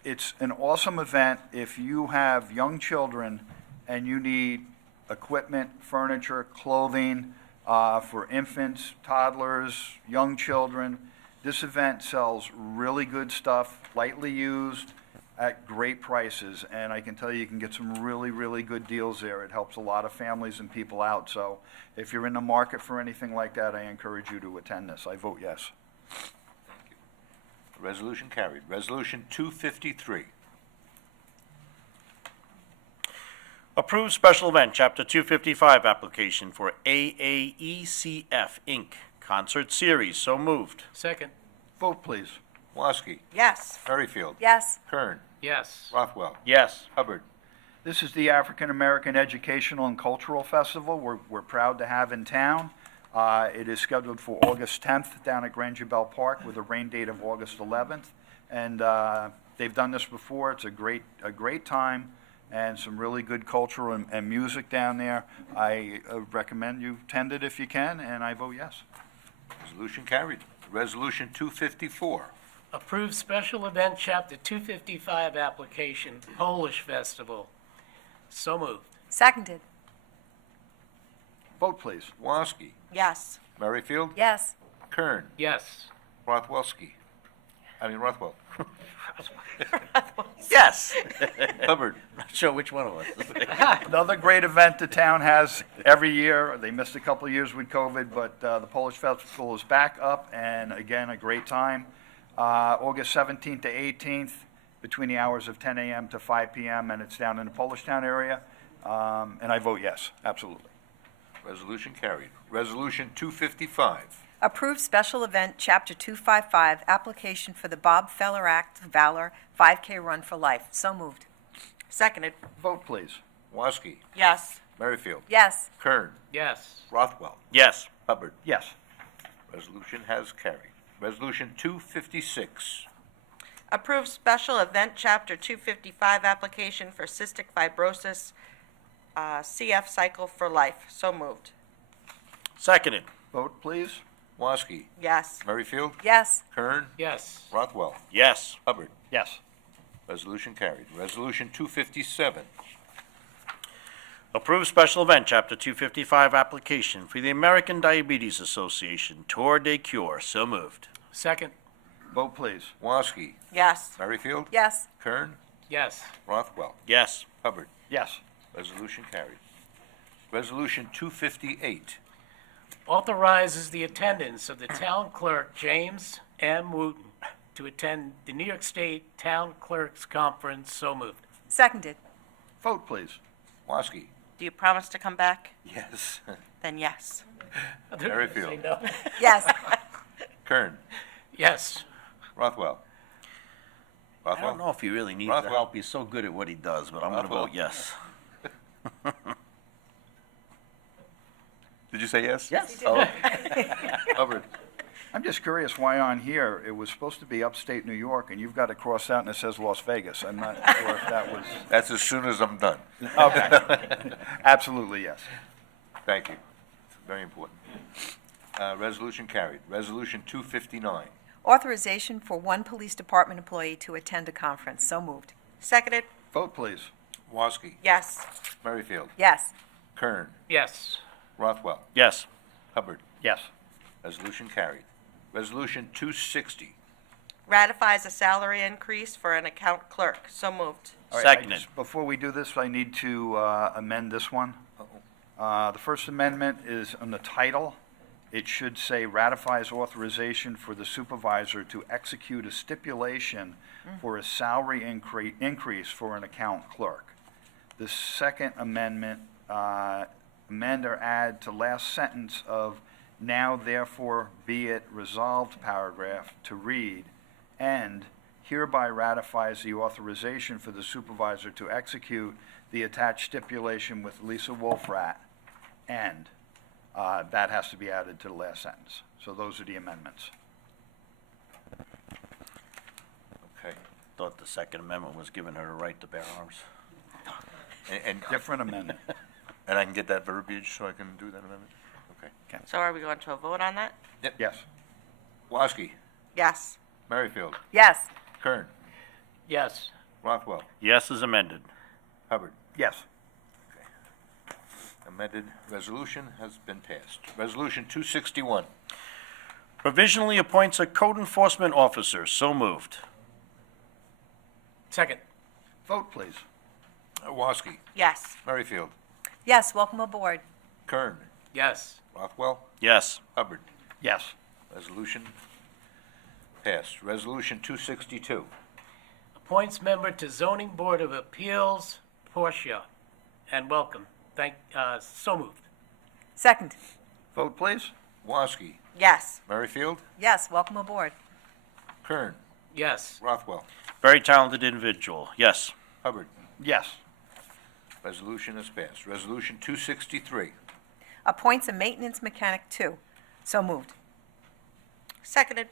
it's an awesome event if you have young children and you need equipment, furniture, clothing for infants, toddlers, young children. This event sells really good stuff, lightly used, at great prices, and I can tell you can get some really, really good deals there. It helps a lot of families and people out, so if you're in the market for anything like that, I encourage you to attend this. I vote yes. Resolution carried. Resolution 253. Approve special event, Chapter 255 application for AAECF, Inc., Concert Series. So moved. Second. Vote, please. Woski, Yes. Merrifield, Yes. Kern, Yes. Rothwell, Yes. Hubbard. This is the African American Educational and Cultural Festival we're proud to have in town. It is scheduled for August 10th down at Granger Bell Park with a rain date of August 11th. And they've done this before. It's a great time and some really good cultural and music down there. I recommend you attend it if you can, and I vote yes. Resolution carried. Resolution 254. Approve special event Chapter 255 application, Polish Festival. So moved. Seconded. Vote, please. Woski, Yes. Merrifield, Yes. Kern, Yes. Rothwell. Yes. Hubbard, Not sure which one it was. Another great event the town has every year. They missed a couple of years with COVID, but the Polish Festival is back up, and again, a great time. August 17th to 18th, between the hours of 10 a.m. to 5 p.m., and it's down in the Polish Town area. And I vote yes, absolutely. resolution carried. Resolution 255. Approve special event, Chapter 255, application for the Bob Feller Act of Valor 5K Run for Life. So moved. Seconded. Vote, please. Woski, Yes. Merrifield, Yes. Kern, Yes. Rothwell, Yes. Hubbard. Yes. Resolution has carried. Resolution 256. Approve special event Chapter 255 application for cystic fibrosis CF Cycle for Life. So moved. Seconded. Vote, please. Woski, Yes. Merrifield, Yes. Kern, Yes. Rothwell, Yes. Hubbard. Yes. Resolution carried. Resolution 257. Approve special event, Chapter 255 application for the American Diabetes Association Tour de Cure. So moved. Second. Vote, please. Woski, Yes. Merrifield, Yes. Kern, Yes. Rothwell, Yes. Hubbard. Yes. Resolution carried. Resolution 258. Authorizes the attendance of the town clerk, James M. Wooten, to attend the New York State Town Clerks Conference. So moved. Seconded. Vote, please. Woski, Do you promise to come back? yes. Then yes. Merrifield. Say no. Yes. Kern, Yes. Rothwell. I don't know if he really needs the Rothwell. help. He's so good at what he does, but I'm going to Rothwell. vote yes. Did you say yes? Yes. Oh. Hubbard. I'm just curious why on here, it was supposed to be upstate New York, and you've got it crossed out and it says Las Vegas. I'm not sure if that was... That's as soon as I'm done. Okay. Absolutely, yes. Thank you. Very important. Resolution carried. Resolution 259. Authorization for one police department employee to attend a conference. So moved. Seconded. Vote, please. Woski, Yes. Merrifield, Yes. Kern, Yes. Rothwell, Yes. Hubbard. Yes. Resolution carried. Resolution 260. Ratifies a salary increase for an account clerk. So moved. All right, I Seconded. just- Before we do this, I need to amend this one. The First Amendment is on the title. It should say ratifies authorization for the supervisor to execute a stipulation for a salary increase for an account clerk. The Second Amendment, amend or add to last sentence of now therefore be it resolved paragraph to read, and hereby ratifies the authorization for the supervisor to execute the attached stipulation with Lisa Wolfrat, and that has to be added to the last sentence. So those are the amendments. Okay. Thought the Second Amendment was giving her the right to bear arms. And Different amendment. and I can get that verbiage so I can do that amendment? Okay. So are we going to a vote on that? Yes. Woski, Yes. Merrifield, Yes. Kern, Yes. Rothwell, Yes is amended. Hubbard. Yes. Amended resolution has been passed. Resolution 261. Provisionally appoints a code enforcement officer. So moved. Second. Vote, please. Woski, Yes. Merrifield, Yes. Welcome aboard. Kern, Yes. Rothwell, Yes. Hubbard. Yes. Resolution passed. Resolution 262. Appoints member to Zoning Board of Appeals, Portia, and welcome. So moved. Second. Vote, please. Woski, Yes. Merrifield, Yes. Welcome aboard. Kern, Yes. Rothwell, Very talented individual. Yes. Hubbard. Yes. Resolution is passed. Resolution 263. Appoints a maintenance mechanic 2. So moved. Seconded.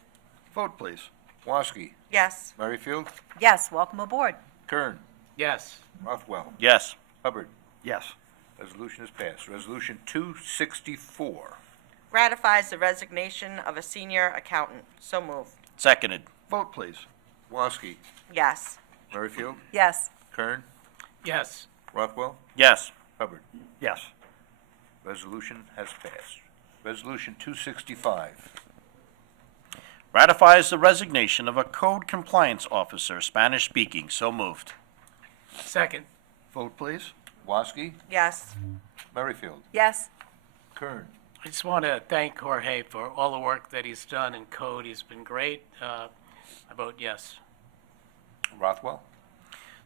Vote, please. Woski, Yes. Merrifield, Yes. Welcome aboard. Kern, Yes. Rothwell, Yes. Hubbard. Yes. Resolution is passed. Resolution 264. Ratifies the resignation of a senior accountant. So moved. Seconded. Vote, please. Woski, Yes. Merrifield, Yes. Kern, Yes. Rothwell? Yes. Hubbard? Yes. Resolution has passed. Resolution 265. Ratifies the resignation of a code compliance officer, Spanish speaking. So moved. Second. Vote, please. Woski? Yes. Merrifield? Yes. Kern? I just want to thank Jorge for all the work that he's done in code. He's been great. I vote yes. Rothwell?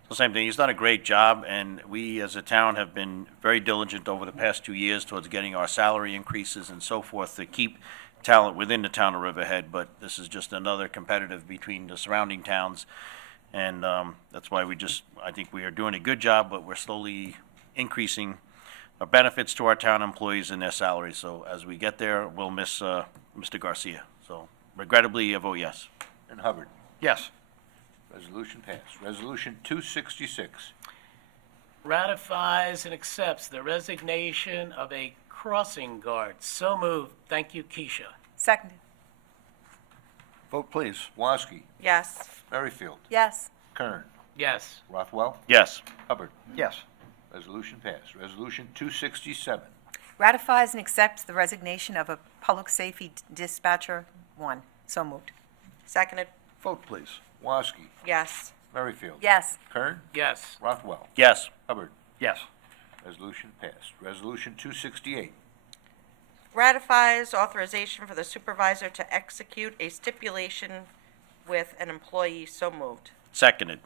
The same thing. He's done a great job, and we as a town have been very diligent over the past 2 years towards getting our salary increases and so forth to keep talent within the town of Riverhead. But this is just another competitive between the surrounding towns, and that's why I think we are doing a good job, but we're slowly increasing our benefits to our town employees and their salaries. So as we get there, we'll miss Mr. Garcia. So regrettably, I vote yes. And Hubbard? Yes. Resolution passed. Resolution 266. Ratifies and accepts the resignation of a crossing guard. So moved. Thank you, Keisha. Seconded. Vote, please. Woski? Yes. Merrifield? Yes. Kern? Yes. Rothwell? Yes. Hubbard? Yes. Resolution passed. Resolution 267. Ratifies and accepts the resignation of a public safety dispatcher 1. So moved. Seconded. Vote, please. Woski? Yes. Merrifield? Yes. Kern? Yes. Rothwell? Yes. Hubbard? Yes. Resolution passed. Resolution 268. Ratifies authorization for the supervisor to execute a stipulation with an employee. So moved. Seconded.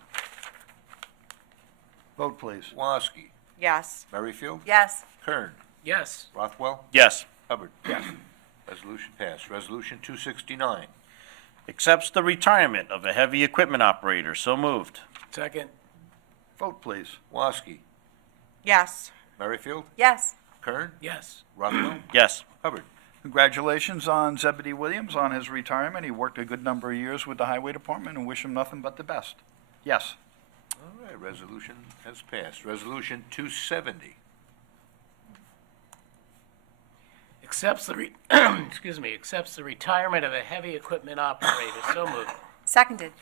Vote, please. Woski? Yes. Merrifield? Yes. Kern? Yes. Rothwell? Yes. Hubbard? Yes. Resolution passed. Resolution 269. Accepts the retirement of a heavy equipment operator. So moved. Second. Vote, please. Woski? Yes. Merrifield? Yes. Kern? Yes. Rothwell? Yes. Hubbard? Congratulations on Zebedee Williams on his retirement. He worked a good number of years with the Highway Department, and wish him nothing but the best. Yes. All right, resolution has passed. Resolution 270. Accepts the accepts the retirement of a heavy equipment operator. So moved. Seconded.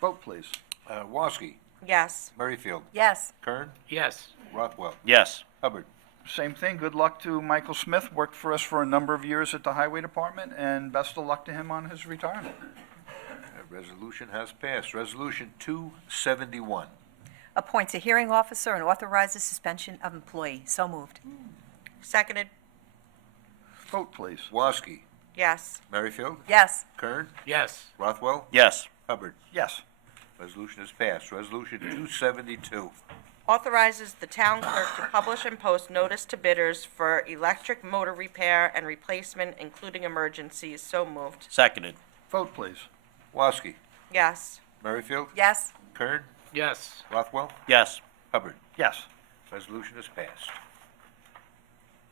Vote, please. Woski? Yes. Merrifield? Yes. Kern? Yes. Rothwell? Yes. Hubbard? Same thing. Good luck to Michael Smith. Worked for us for a number of years at the Highway Department, and best of luck to him on his retirement. Resolution has passed. Resolution 271. Appoints a hearing officer and authorizes suspension of employee. So moved. Seconded. Vote, please. Woski? Yes. Merrifield? Yes. Kern? Yes. Rothwell? Yes. Hubbard? Yes. Resolution has passed. Resolution 272. Authorizes the town clerk to publish and post notice to bidders for electric motor repair and replacement, including emergencies. So moved. Seconded. Vote, please. Woski? Yes. Merrifield? Yes. Kern? Yes. Rothwell? Yes. Hubbard? Yes. Resolution is passed.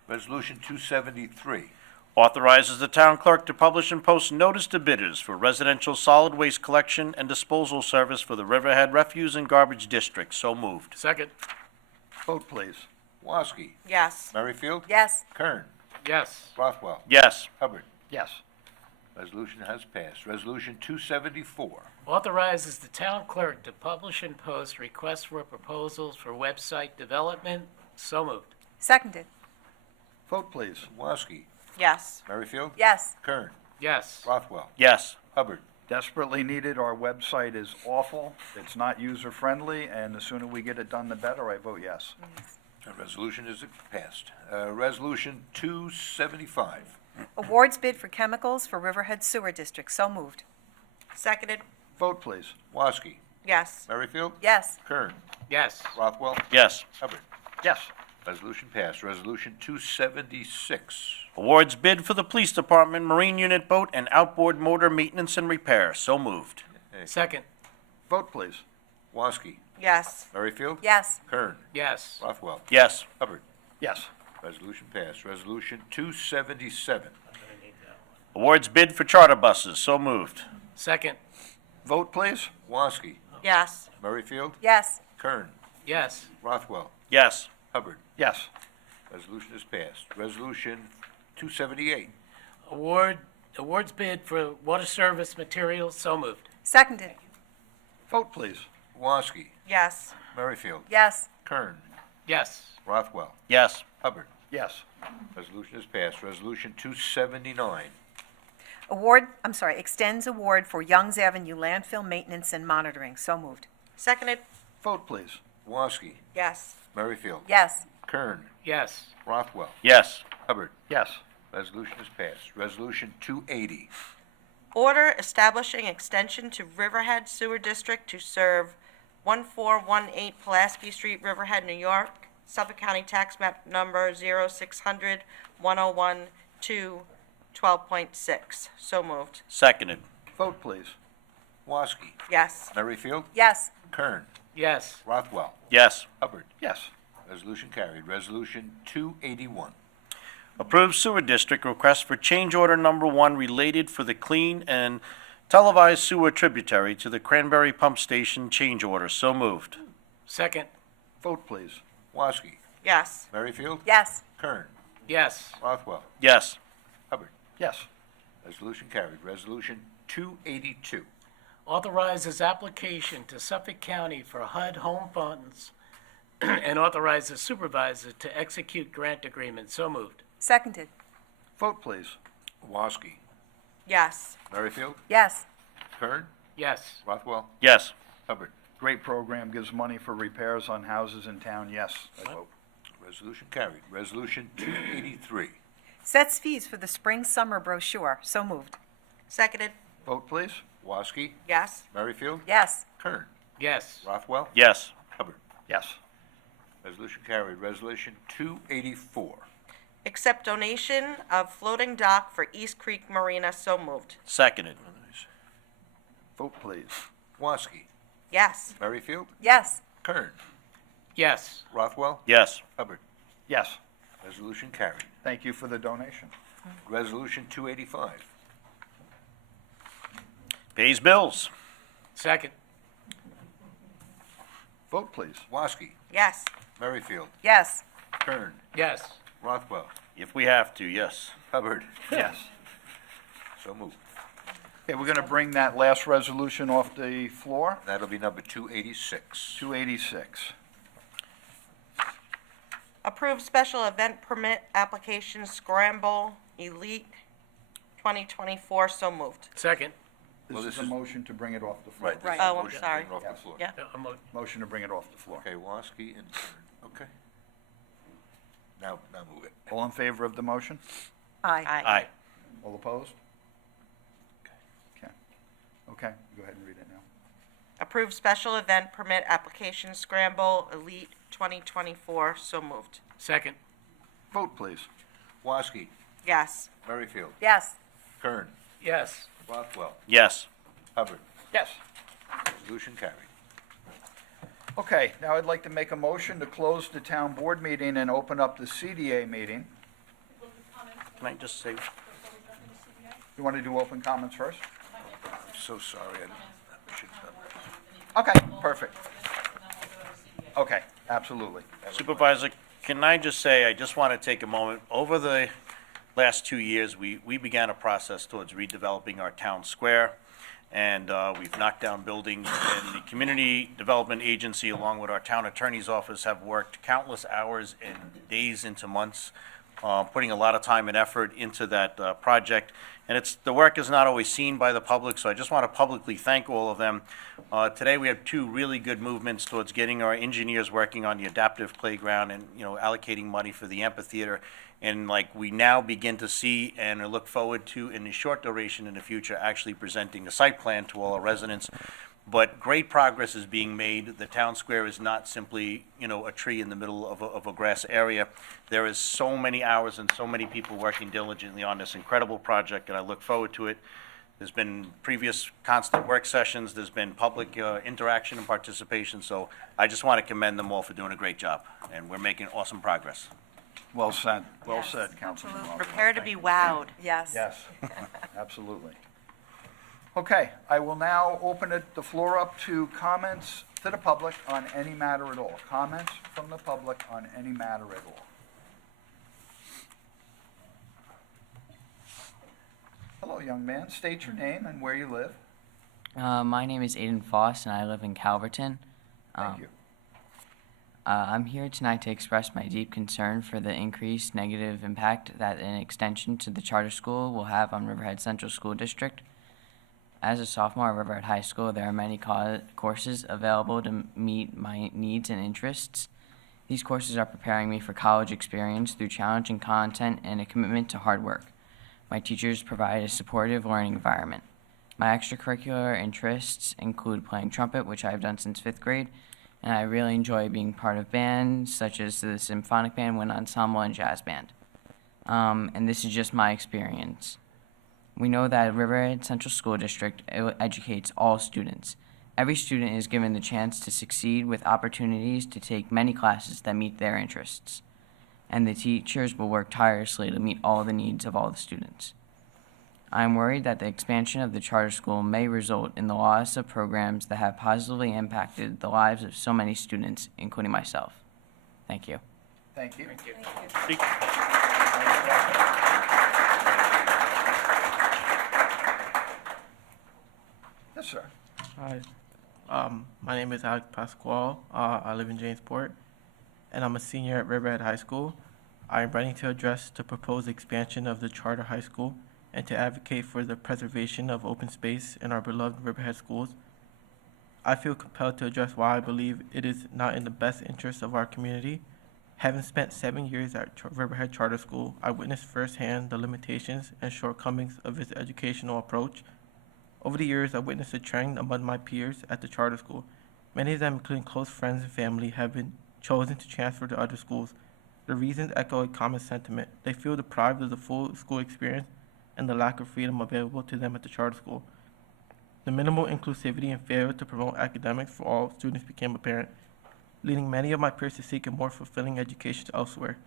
Resolution 273. Authorizes the town clerk to publish and post notice to bidders for residential solid waste collection and disposal service for the Riverhead Refuse and Garbage District. So moved. Second. Vote, please. Woski? Yes. Merrifield? Yes. Kern? Yes. Rothwell? Yes. Hubbard? Yes. Resolution has passed. Resolution 274. Authorizes the town clerk to publish and post requests for proposals for website development. So moved. Seconded. Vote, please. Woski? Yes. Merrifield? Yes. Kern? Yes. Rothwell? Yes. Hubbard? Desperately needed. Our website is awful. It's not user-friendly, and the sooner we get it done, the better. I vote yes. The resolution is passed. Resolution 275. Awards bid for chemicals for Riverhead Sewer District. So moved. Seconded. Vote, please. Woski? Yes. Merrifield? Yes. Kern? Yes. Rothwell? Yes. Hubbard? Yes. Resolution passed. Resolution 276. Awards bid for the Police Department Marine Unit Boat and Outboard Motor Maintenance and Repair. So moved. Second. Vote, please. Woski? Yes. Merrifield? Yes. Kern? Yes. Rothwell? Yes. Hubbard? Yes. Resolution passed. Resolution 277. Awards bid for charter buses. So moved. Second. Vote, please. Woski? Yes. Merrifield? Yes. Kern? Yes. Rothwell? Yes. Hubbard? Yes. Resolution is passed. Resolution 278. Awards bid for water service materials. So moved. Seconded. Vote, please. Woski? Yes. Merrifield, Yes. Kern, Yes. Rothwell, Yes. Hubbard. Yes. Resolution is passed. Resolution 279. Extends award for Youngs Avenue landfill maintenance and monitoring. So moved. Seconded. Vote, please. Woski, Yes. Merrifield, Yes. Kern, Yes. Rothwell, Yes. Hubbard. Yes. Resolution is passed. Resolution 280. Order establishing extension to Riverhead Sewer District to serve 1418 Pulaski Street, Riverhead, New York, Suffolk County Tax Map Number 0600 101 to 12.6. So moved. Seconded. Vote, please. Woski, Yes. Merrifield, Yes. Kern, Yes. Rothwell, Yes. Hubbard. Yes. Resolution carried. Resolution 281. Approved Sewer District request for change order number 1 related for the clean and televised sewer tributary to the Cranberry Pump Station change order. So moved. Second. Vote, please. Woski, Yes. Merrifield, Yes. Kern, Yes. Rothwell, Yes. Hubbard. Yes. Resolution carried. Resolution 282. Authorizes application to Suffolk County for HUD home funds and authorizes supervisor to execute grant agreement. So moved. Seconded. Vote, please. Woski, Yes. Merrifield, Yes. Kern, Yes. Rothwell, Yes. Hubbard. Great program, gives money for repairs on houses in town. Yes, I vote. Resolution carried. Resolution 283. Sets fees for the spring-summer brochure. So moved. Seconded. Vote, please. Woski, Yes. Merrifield, Yes. Kern, Yes. Rothwell, Yes. Hubbard. Yes. Resolution carried. Resolution 284. Accept donation of floating dock for East Creek Marina. So moved. Seconded. Vote, please. Woski, Yes. Merrifield, Yes. Kern, Yes. Rothwell, Yes. Hubbard. Yes. Resolution carried. Thank you for the donation. Resolution 285. Pays bills. Second. Vote, please. Woski, Yes. Merrifield, Yes. Kern, Yes. Rothwell, If we have to, yes. Hubbard. Yes. So moved. Okay, we're going to bring that last resolution off the floor. That'll be number 286. 286. Approve special event permit application Scramble Elite 2024. So moved. Second. This This is a is- motion to bring it off the floor. Right. this Right. is a Oh, I'm motion to sorry. bring it off the Yes. floor. Yeah. Motion to bring it off the floor. Okay, Woski and Kern. Okay. Now move it. All in favor of the motion? Aye. Aye. All opposed? Okay. Okay, go ahead and read it now. Approve special event permit application Scramble Elite 2024. So moved. Second. Vote, please. Woski, Yes. Merrifield, Yes. Kern, Yes. Rothwell, Yes. Hubbard. Yes. Resolution carried. Okay, now I'd like to make a motion to close the town board meeting and open up the CDA meeting. Can I just say, You want to do open comments first? I'm so sorry. I should have done that. Okay, perfect. Okay, absolutely. Supervisor, can I just say, I just want to take a moment. Over the last 2 years, we began a process towards redeveloping our town square, and we've knocked down buildings, and the Community Development Agency, along with our town attorney's office, have worked countless hours and days into months, putting a lot of time and effort into that project. And the work is not always seen by the public, so I just want to publicly thank all of them. Today, we have 2 really good movements towards getting our engineers working on the adaptive playground and, allocating money for the amphitheater. And like we now begin to see and look forward to in the short duration in the future, actually presenting the site plan to all our residents. But great progress is being made. The town square is not simply, a tree in the middle of a grass area. There is so many hours and so many people working diligently on this incredible project, and I look forward to it. There's been previous constant work sessions, there's been public interaction and participation, so I just want to commend them all for doing a great job, and we're making awesome progress. Well said, well Yes, said, Councilman Mosley. Prepare to be wowed. Yes. Yes, absolutely. Okay, I will now open the floor up to comments to the public on any matter at all. Comments from the public on any matter at all. Hello, young man. State your name and where you live. My name is Aiden Foss, and I live in Calverton. Thank you. I'm here tonight to express my deep concern for the increased negative impact that an extension to the charter school will have on Riverhead Central School District. As a sophomore at Riverhead High School, there are many courses available to meet my needs and interests. These courses are preparing me for college experience through challenging content and a commitment to hard work. My teachers provide a supportive learning environment. My extracurricular interests include playing trumpet, which I have done since 5th grade, and I really enjoy being part of bands such as the symphonic band, wind ensemble, and jazz band. And this is just my experience. We know that Riverhead Central School District educates all students. Every student is given the chance to succeed with opportunities to take many classes that meet their interests. And the teachers will work tirelessly to meet all the needs of all the students. I am worried that the expansion of the charter school may result in the loss of programs that have positively impacted the lives of so many students, including myself. Thank you. Thank you. Yes, sir. Hi, my name is Alex Pasquale. I live in Jamesport, and I'm a senior at Riverhead High School. I am running to address the proposed expansion of the charter high school and to advocate for the preservation of open space in our beloved Riverhead schools. I feel compelled to address why I believe it is not in the best interest of our community. Having spent 7 years at Riverhead Charter School, I witnessed firsthand the limitations and shortcomings of its educational approach. Over the years, I witnessed a trend among my peers at the charter school. Many of them, including close friends and family, have been chosen to transfer to other schools. The reasons echo a common sentiment. They feel deprived of the full school experience and the lack of freedom available to them at the charter school. The minimal inclusivity and failure to promote academics for all students became apparent, leading many of my peers to seek a more fulfilling education elsewhere.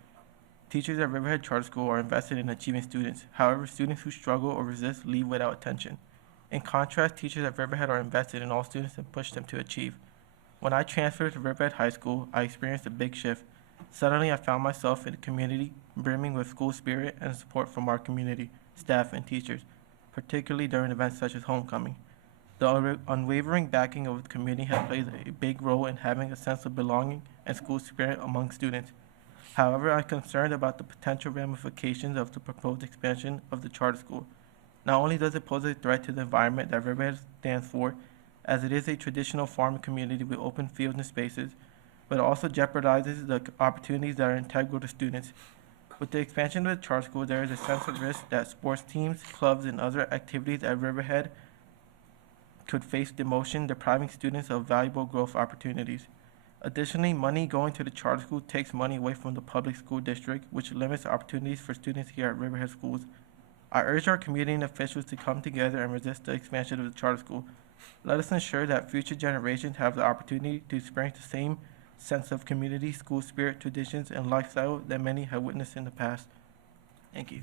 Teachers at Riverhead Charter School are invested in achieving students. However, students who struggle or resist leave without attention. In contrast, teachers at Riverhead are invested in all students and push them to achieve. When I transferred to Riverhead High School, I experienced a big shift. Suddenly, I found myself in a community brimming with school spirit and support from our community, staff, and teachers, particularly during events such as homecoming. The unwavering backing of the community has played a big role in having a sense of belonging and school spirit among students. However, I'm concerned about the potential ramifications of the proposed expansion of the charter school. Not only does it pose a threat to the environment that Riverhead stands for, as it is a traditional farming community with open fields and spaces, but it also jeopardizes the opportunities that are integral to students. With the expansion of the charter school, there is a sense of risk that sports teams, clubs, and other activities at Riverhead could face demotion, depriving students of valuable growth opportunities. Additionally, money going to the charter school takes money away from the public school district, which limits opportunities for students here at Riverhead schools. I urge our community and officials to come together and resist the expansion of the charter school. Let us ensure that future generations have the opportunity to experience the same sense of community, school spirit, traditions, and lifestyle that many have witnessed in the past. Thank you.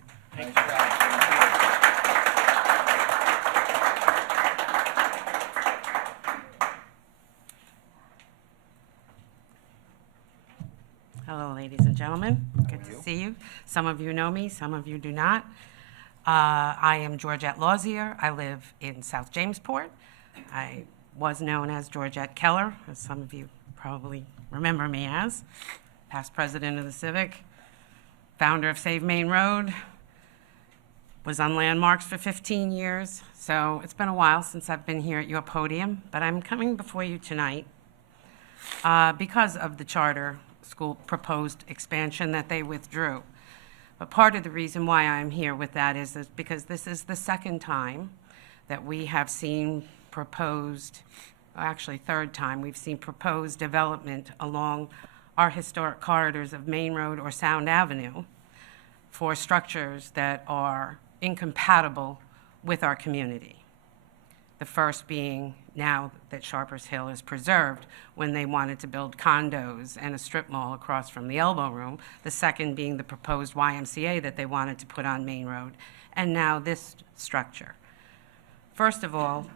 Hello, ladies and gentlemen. Good to see you. Some of you know me, some of you do not. I am Georgette Lausier. I live in South Jamesport. I was known as Georgette Keller, as some of you probably remember me as, past president of the Civic, founder of Save Main Road, was on Landmarks for 15 years. So it's been a while since I've been here at your podium, but I'm coming before you tonight because of the charter school proposed expansion that they withdrew. But part of the reason why I'm here with that is because this is the second time that we have seen proposed, actually third time, we've seen proposed development along our historic corridors of Main Road or Sound Avenue for structures that are incompatible with our community. The first being now that Sharpers Hill is preserved when they wanted to build condos and a strip mall across from the Elbow Room. The second being the proposed YMCA that they wanted to put on Main Road. And now this structure. First of all,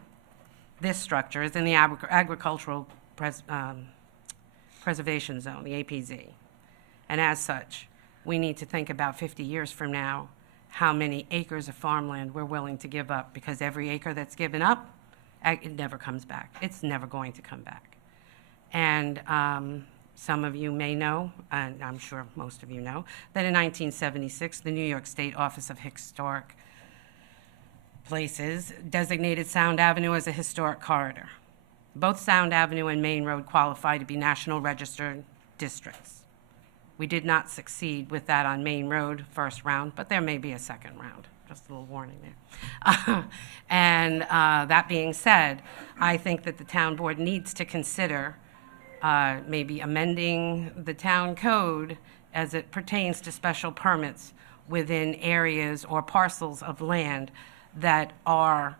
this structure is in the agricultural preservation zone, the APZ. And as such, we need to think about 50 years from now how many acres of farmland we're willing to give up, because every acre that's given up, it never comes back. It's never going to come back. And Some of you may know, and I'm sure most of you know, that in 1976, the New York State Office of Historic Places designated Sound Avenue as a historic corridor. Both Sound Avenue and Main Road qualify to be National Registered districts. We did not succeed with that on Main Road first round, but there may be a second round. Just a little warning there. And that being said, I think that the town board needs to consider maybe amending the town code as it pertains to special permits within areas or parcels of land that are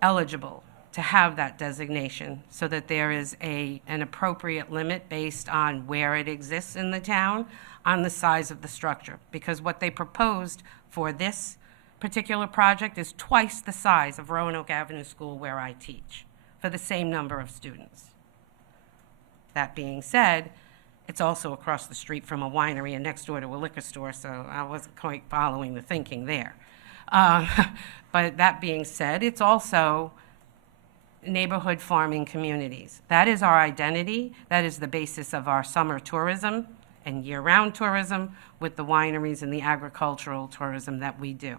eligible to have that designation, so that there is an appropriate limit based on where it exists in the town, on the size of the structure. Because what they proposed for this particular project is twice the size of Roanoke Avenue School where I teach, for the same number of students. That being said, it's also across the street from a winery and next door to a liquor store, so I wasn't quite following the thinking there. But that being said, it's also neighborhood farming communities. That is our identity. That is the basis of our summer tourism and year-round tourism with the wineries and the agricultural tourism that we do.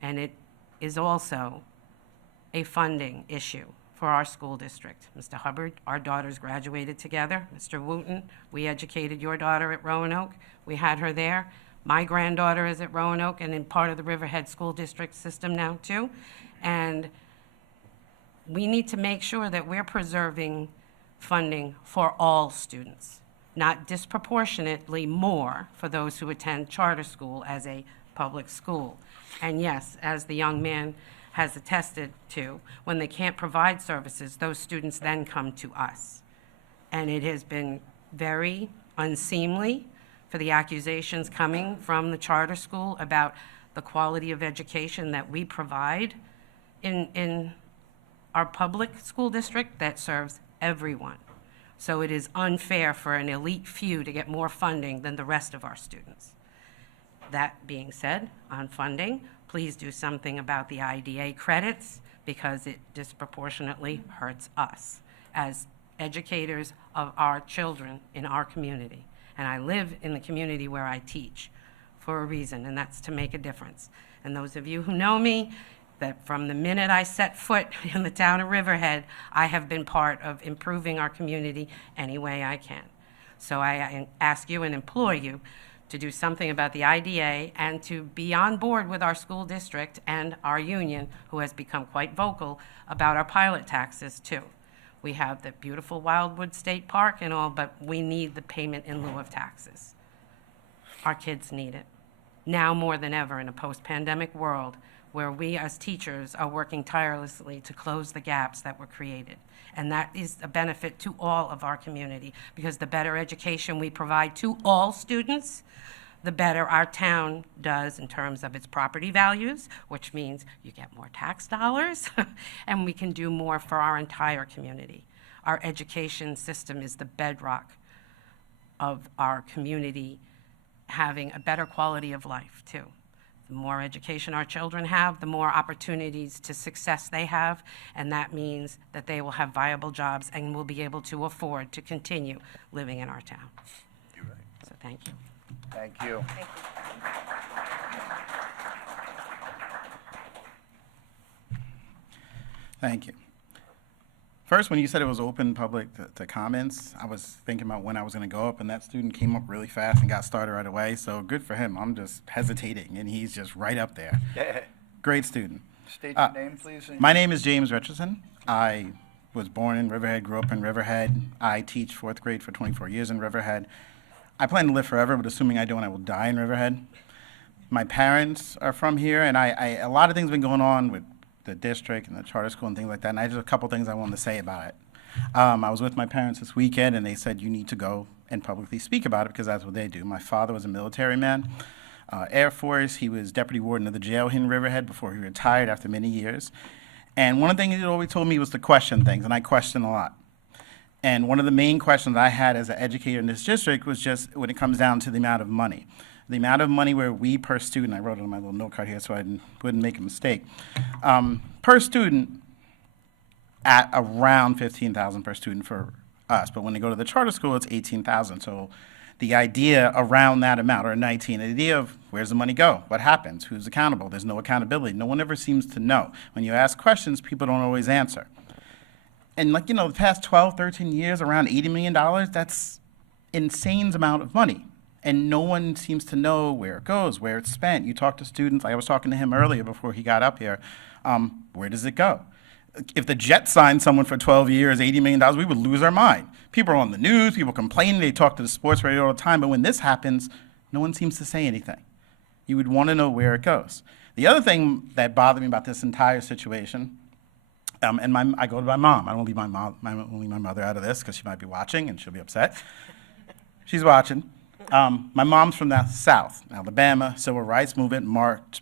And it is also a funding issue for our school district. Mr. Hubbard, our daughters graduated together. Mr. Wooten, we educated your daughter at Roanoke. We had her there. My granddaughter is at Roanoke and in part of the Riverhead School District system now too. And we need to make sure that we're preserving funding for all students, not disproportionately more for those who attend charter school as a public school. And yes, as the young man has attested to, when they can't provide services, those students then come to us. And it has been very unseemly for the accusations coming from the charter school about the quality of education that we provide in our public school district that serves everyone. So it is unfair for an elite few to get more funding than the rest of our students. That being said, on funding, please do something about the IDA credits, because it disproportionately hurts us as educators of our children in our community. And I live in the community where I teach for a reason, and that's to make a difference. And those of you who know me, that from the minute I set foot in the town of Riverhead, I have been part of improving our community any way I can. So I ask you and implore you to do something about the IDA and to be on board with our school district and our union, who has become quite vocal about our pilot taxes too. We have the beautiful Wildwood State Park and all, but we need the payment in lieu of taxes. Our kids need it, now more than ever in a post-pandemic world where we as teachers are working tirelessly to close the gaps that were created. And that is a benefit to all of our community, because the better education we provide to all students, the better our town does in terms of its property values, which means you get more tax dollars, and we can do more for our entire community. Our education system is the bedrock of our community having a better quality of life, too. The more education our children have, the more opportunities to success they have, and that means that they will have viable jobs and will be able to afford to continue living in our town. You're right. So thank you. Thank you. Thank you. Thank you. First, when you said it was open public to comments, I was thinking about when I was going to go up, and that student came up really fast and got started right away, so good for him. I'm just hesitating, and he's just right up there. Great student. State your name, please. My name is James Richardson. I was born in Riverhead, grew up in Riverhead. I teach fourth grade for 24 years in Riverhead. I plan to live forever, but assuming I don't, I will die in Riverhead. My parents are from here, and a lot of things have been going on with the district and the charter school and things like that, and I just have a couple things I wanted to say about it. I was with my parents this weekend, and they said, you need to go and publicly speak about it, because that's what they do. My father was a military man, Air Force. He was deputy warden of the jail in Riverhead before he retired after many years. And one of the things he always told me was to question things, and I question a lot. And one of the main questions I had as an educator in this district was just when it comes down to the amount of money. The amount of money where we per student, I wrote it on my little note card here so I wouldn't make a mistake. Per student, at around 15,000 per student for us. But when they go to the charter school, it's 18,000. So the idea around that amount, or 19, the idea of where's the money go? What happens? Who's accountable? There's no accountability. No one ever seems to know. When you ask questions, people don't always answer. And like, the past 12, 13 years, around $80 million, that's insane amount of money. And no one seems to know where it goes, where it's spent. You talk to students, I was talking to him earlier before he got up here, where does it go? If the Jets signed someone for 12 years, $80 million, we would lose our mind. People are on the news, people complaining, they talk to the sports radio all the time, but when this happens, no one seems to say anything. You would want to know where it goes. The other thing that bothered me about this entire situation, I go to my mom. I don't leave my mother out of this because she might be watching and she'll be upset. She's watching. My mom's from the South, Alabama, civil rights movement,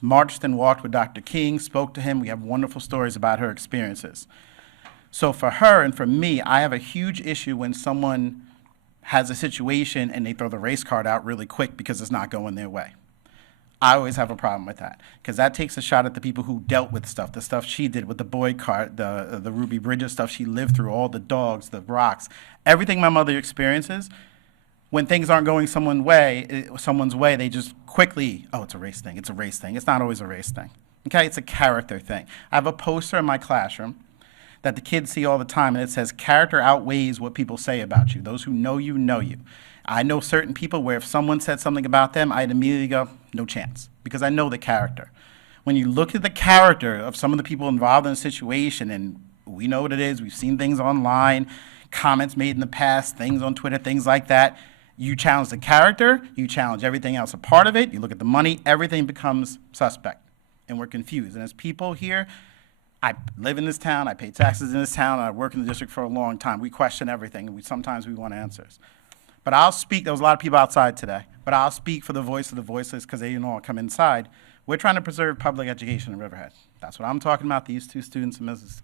marched and walked with Dr. King, spoke to him. We have wonderful stories about her experiences. So for her and for me, I have a huge issue when someone has a situation and they throw the race card out really quick because it's not going their way. I always have a problem with that because that takes a shot at the people who dealt with stuff, the stuff she did with the Boyd card, the Ruby Bridges stuff she lived through, all the dogs, the rocks, everything my mother experiences. When things aren't going someone's way, they just quickly, oh, it's a race thing, it's a race thing. It's not always a race thing, okay? It's a character thing. I have a poster in my classroom that the kids see all the time, and it says, character outweighs what people say about you. Those who know you, know you. I know certain people where if someone said something about them, I'd immediately go, no chance, because I know the character. When you look at the character of some of the people involved in the situation, and we know what it is, we've seen things online, comments made in the past, things on Twitter, things like that, you challenge the character, you challenge everything else a part of it, you look at the money, everything becomes suspect, and we're confused. And as people here, I live in this town, I pay taxes in this town, I work in the district for a long time. We question everything, and sometimes we want answers. But I'll speak, there was a lot of people outside today, but I'll speak for the voice of the voiceless because they didn't all come inside. We're trying to preserve public education in Riverhead. That's what I'm talking about, these two students and Mrs.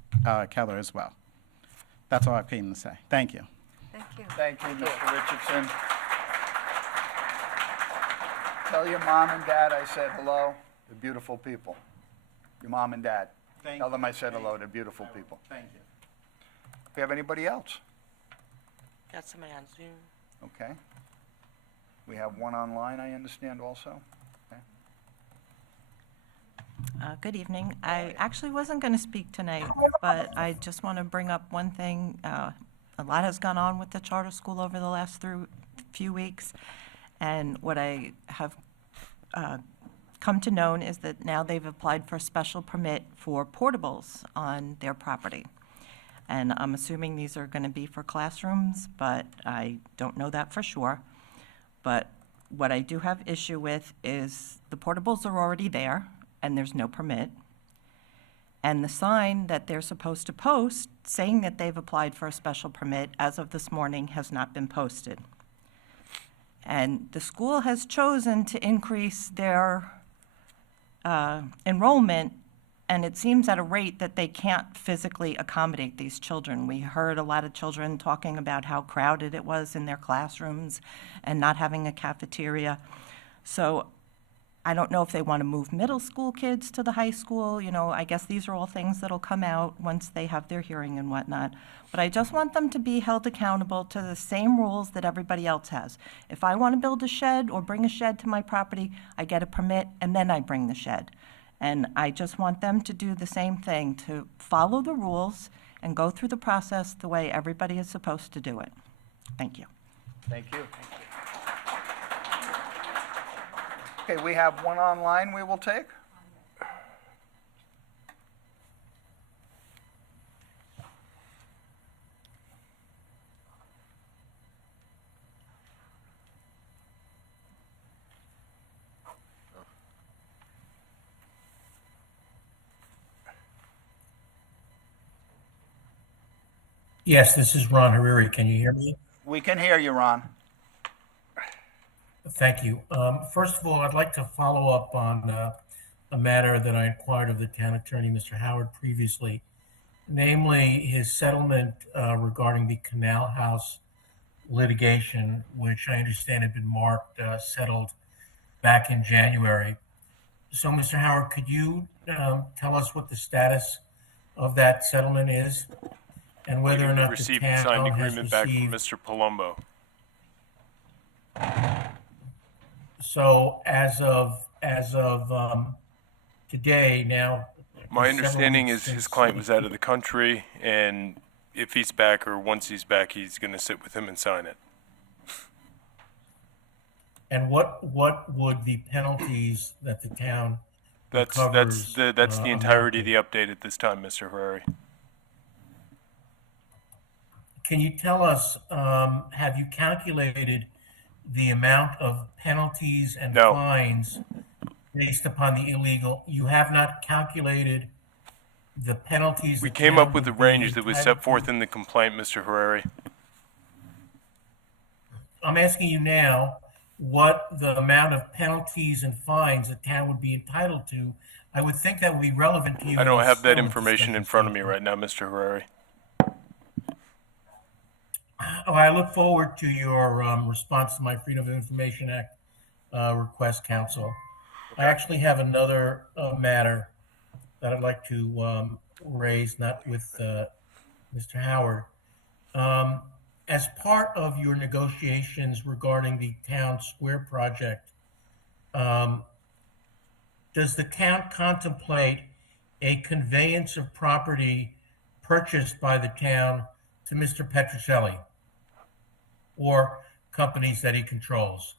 Keller as well. That's all I came to say. Thank you. Thank you. Thank you, Mr. Richardson. Tell your mom and dad I said hello. They're beautiful people. Your mom and dad. Tell them I said hello. They're beautiful people. Thank you. Do we have anybody else? Got somebody on Zoom. Okay. We have one online, I understand also. Okay. Good evening. I actually wasn't going to speak tonight, but I just want to bring up one thing. A lot has gone on with the charter school over the last few weeks, and what I have come to know is that now they've applied for a special permit for portables on their property. And I'm assuming these are going to be for classrooms, but I don't know that for sure. But what I do have issue with is the portables are already there, and there's no permit. And the sign that they're supposed to post saying that they've applied for a special permit as of this morning has not been posted. And the school has chosen to increase their enrollment, and it seems at a rate that they can't physically accommodate these children. We heard a lot of children talking about how crowded it was in their classrooms and not having a cafeteria. So I don't know if they want to move middle school kids to the high school. You know, I guess these are all things that'll come out once they have their hearing and whatnot. But I just want them to be held accountable to the same rules that everybody else has. If I want to build a shed or bring a shed to my property, I get a permit and then I bring the shed. And I just want them to do the same thing, to follow the rules and go through the process the way everybody is supposed to do it. Thank you. Thank you. Okay, we have one online we will take. Yes, this is Ron Hariri. Can you hear me? We can hear you, Ron. Thank you. First of all, I'd like to follow up on a matter that I inquired of the town attorney, Mr. Howard, previously, namely his settlement regarding the Canal House litigation, which I understand had been marked settled back in January. So, Mr. Howard, could you tell us what the status of that settlement is? and whether or Waiting to not the receive the signed town has agreement back from received. Mr. Palumbo. So as of today, now. My several understanding weeks is his since client was out of the country, and if he's back or once he's back, he's going to sit with him and sign it. And what would the penalties that the town That's recovers, the amount entirety to? of the update at this time, Mr. Harari. Can you tell us, have you calculated the amount of penalties and No. fines based upon the illegal? You have not calculated the penalties. We the came town up with the would be range that was entitled set forth to? in the complaint, Mr. Harari. I'm asking you now what the amount of penalties and fines the town would be entitled to. I would think that would be relevant to you. I don't in a have that settlement information in discussion. front of me right now, Mr. Harari. Oh, I look forward to your response to my Freedom of Information Act request, counsel. I actually have another matter that I'd like to raise, not with Mr. Howard. As part of your negotiations regarding the town square project, does the town contemplate a conveyance of property purchased by the town to Mr. Petrocelli or companies that he controls?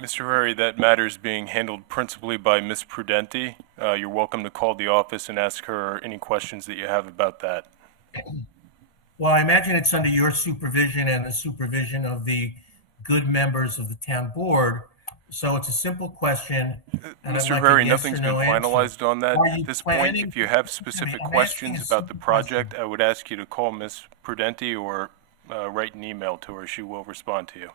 Mr. Harari, that matter is being handled principally by Ms. Prudenti. You're welcome to call the office and ask her any questions that you have about that. Well, I imagine it's under your supervision and the supervision of the good members of the town board. So it's a simple question. and I'd Mr. like a Harari, yes nothing's or been no answer. finalized on that Are at you this point. planning If you to- have specific I'm asking questions a about the simple project, I would ask you to call Ms. Prudenti or write an email to her. She will respond to you.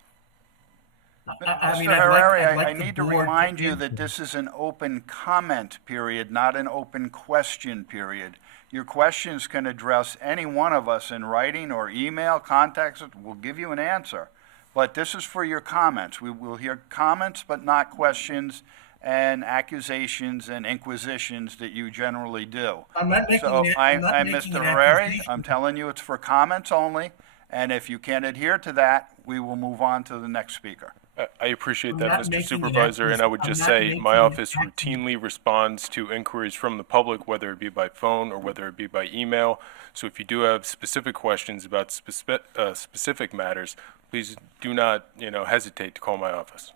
I mean, Mr. I'd like- Harari, I'd like I the need to board remind you answer. that this is an open comment period, not an open question period. Your questions can address any one of us in writing or email, contact us, we'll give you an answer. But this is for your comments. We will hear comments, but not questions and accusations and inquisitions that you generally do. I'm not making So I'm not I'm making Mr. an Harari, accusation. I'm telling you it's for comments only, and if you can't adhere to that, we will move on to the next speaker. I appreciate I'm that, not Mr. making an Supervisor, and I would accus- just I'm not say making my an office routinely responds to inquiries from the public, whether it be by phone or whether it be by email. So if you do have specific questions about specific matters, please do not, hesitate to call my office.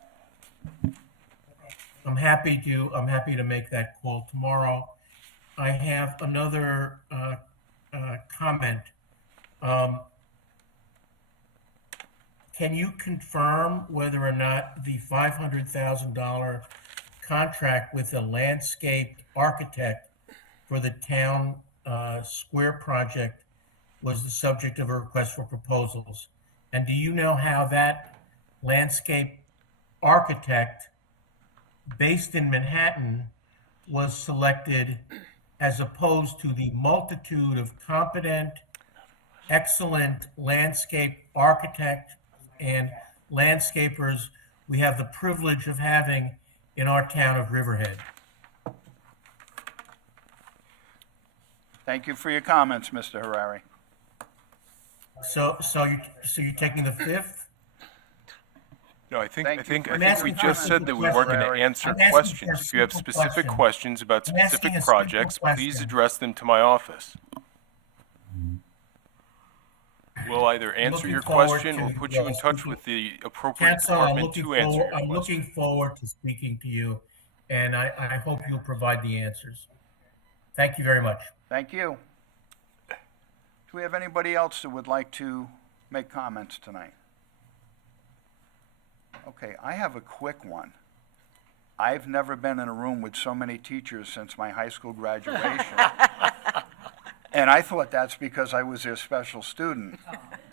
I'm happy to make that call tomorrow. I have another comment. Can you confirm whether or not the $500,000 contract with a landscape architect for the town square project was the subject of a request for proposals? And do you know how that landscape architect based in Manhattan was selected as opposed to the multitude of competent, excellent landscape architect and landscapers we have the privilege of having in our town of Riverhead? Thank you for your comments, Mr. Harari. So you're taking the fifth? No, I think I'm we asking just for said that we weren't going to Harari. answer I'm asking questions. for a If you have simple specific question. questions about I'm asking specific a simple projects, please question. address them to my office. We'll either I'm answer looking your forward question or to, put you in touch speaking- with the appropriate Council, department to answer your I'm question. looking forward to speaking to you, and I hope you'll provide the answers. Thank you very much. Thank you. Do we have anybody else that would like to make comments tonight? Okay, I have a quick one. I've never been in a room with so many teachers since my high school graduation. And I thought that's because I was their special student.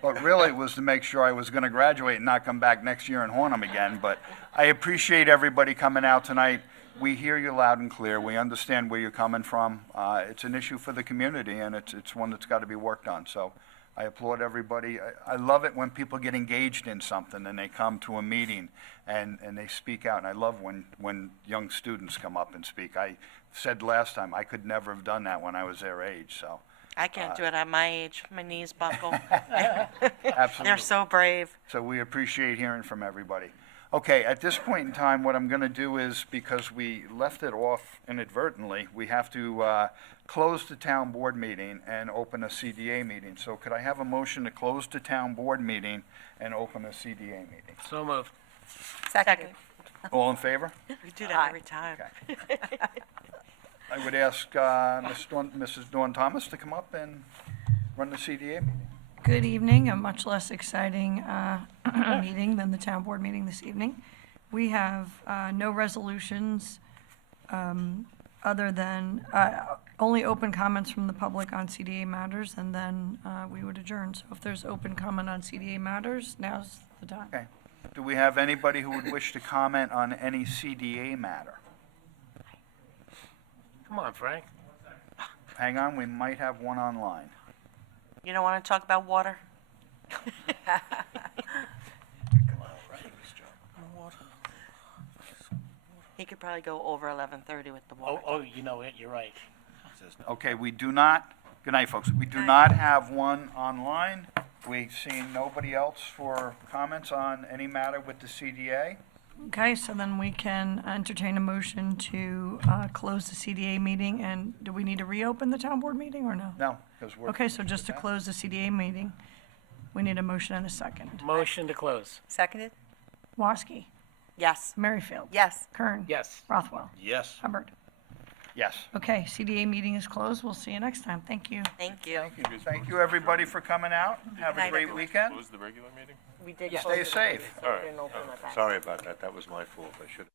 But really, it was to make sure I was going to graduate and not come back next year and haunt them again. But I appreciate everybody coming out tonight. We hear you loud and clear. We understand where you're coming from. It's an issue for the community, and it's one that's got to be worked on. So I applaud everybody. I love it when people get engaged in something and they come to a meeting and they speak out. And I love when young students come up and speak. I said last time I could never have done that when I was their age. So I can't do it at my age. My knees buckle. Absolutely. They're so brave. So we appreciate hearing from everybody. Okay, at this point in time, what I'm going to do is, because we left it off inadvertently, we have to close the town board meeting and open a CDA meeting. So could I have a motion to close the town board meeting and open a CDA meeting? So moved. Second. All in favor? We do that every time. I would ask Mrs. Dawn Thomas to come up and run the CDA meeting. Good evening, a much less exciting meeting than the town board meeting this evening. We have no resolutions other than only open comments from the public on CDA matters, and then we would adjourn. So if there's open comment on CDA matters, now's the time. Okay. Do we have anybody who would wish to comment on any CDA matter? Come on, Frank. Hang on, we might have one online. You don't want to talk about water? He could probably go over 11:30 with the water. Oh, you know it, you're right. Okay, we do not, good night, folks. We do not have one online. We've seen nobody else for comments on any matter with the CDA. Okay, so then we can entertain a motion to close the CDA meeting, and do we need to reopen the town board meeting or no? No, because we're. Okay, so just to close the CDA meeting, we need a motion and a second. Motion to close. Seconded? Woski, Yes. Merrifield, Yes. Kern, Yes. Rothwell, Yes. Hubbard. Yes. Okay, CDA meeting is closed. We'll see you next time. Thank you. Thank you. Thank you, everybody, for coming out. Have a night, great everyone. weekend. Close the regular meeting? We did. Stay safe. All right. Sorry about that. That was my fault. I should.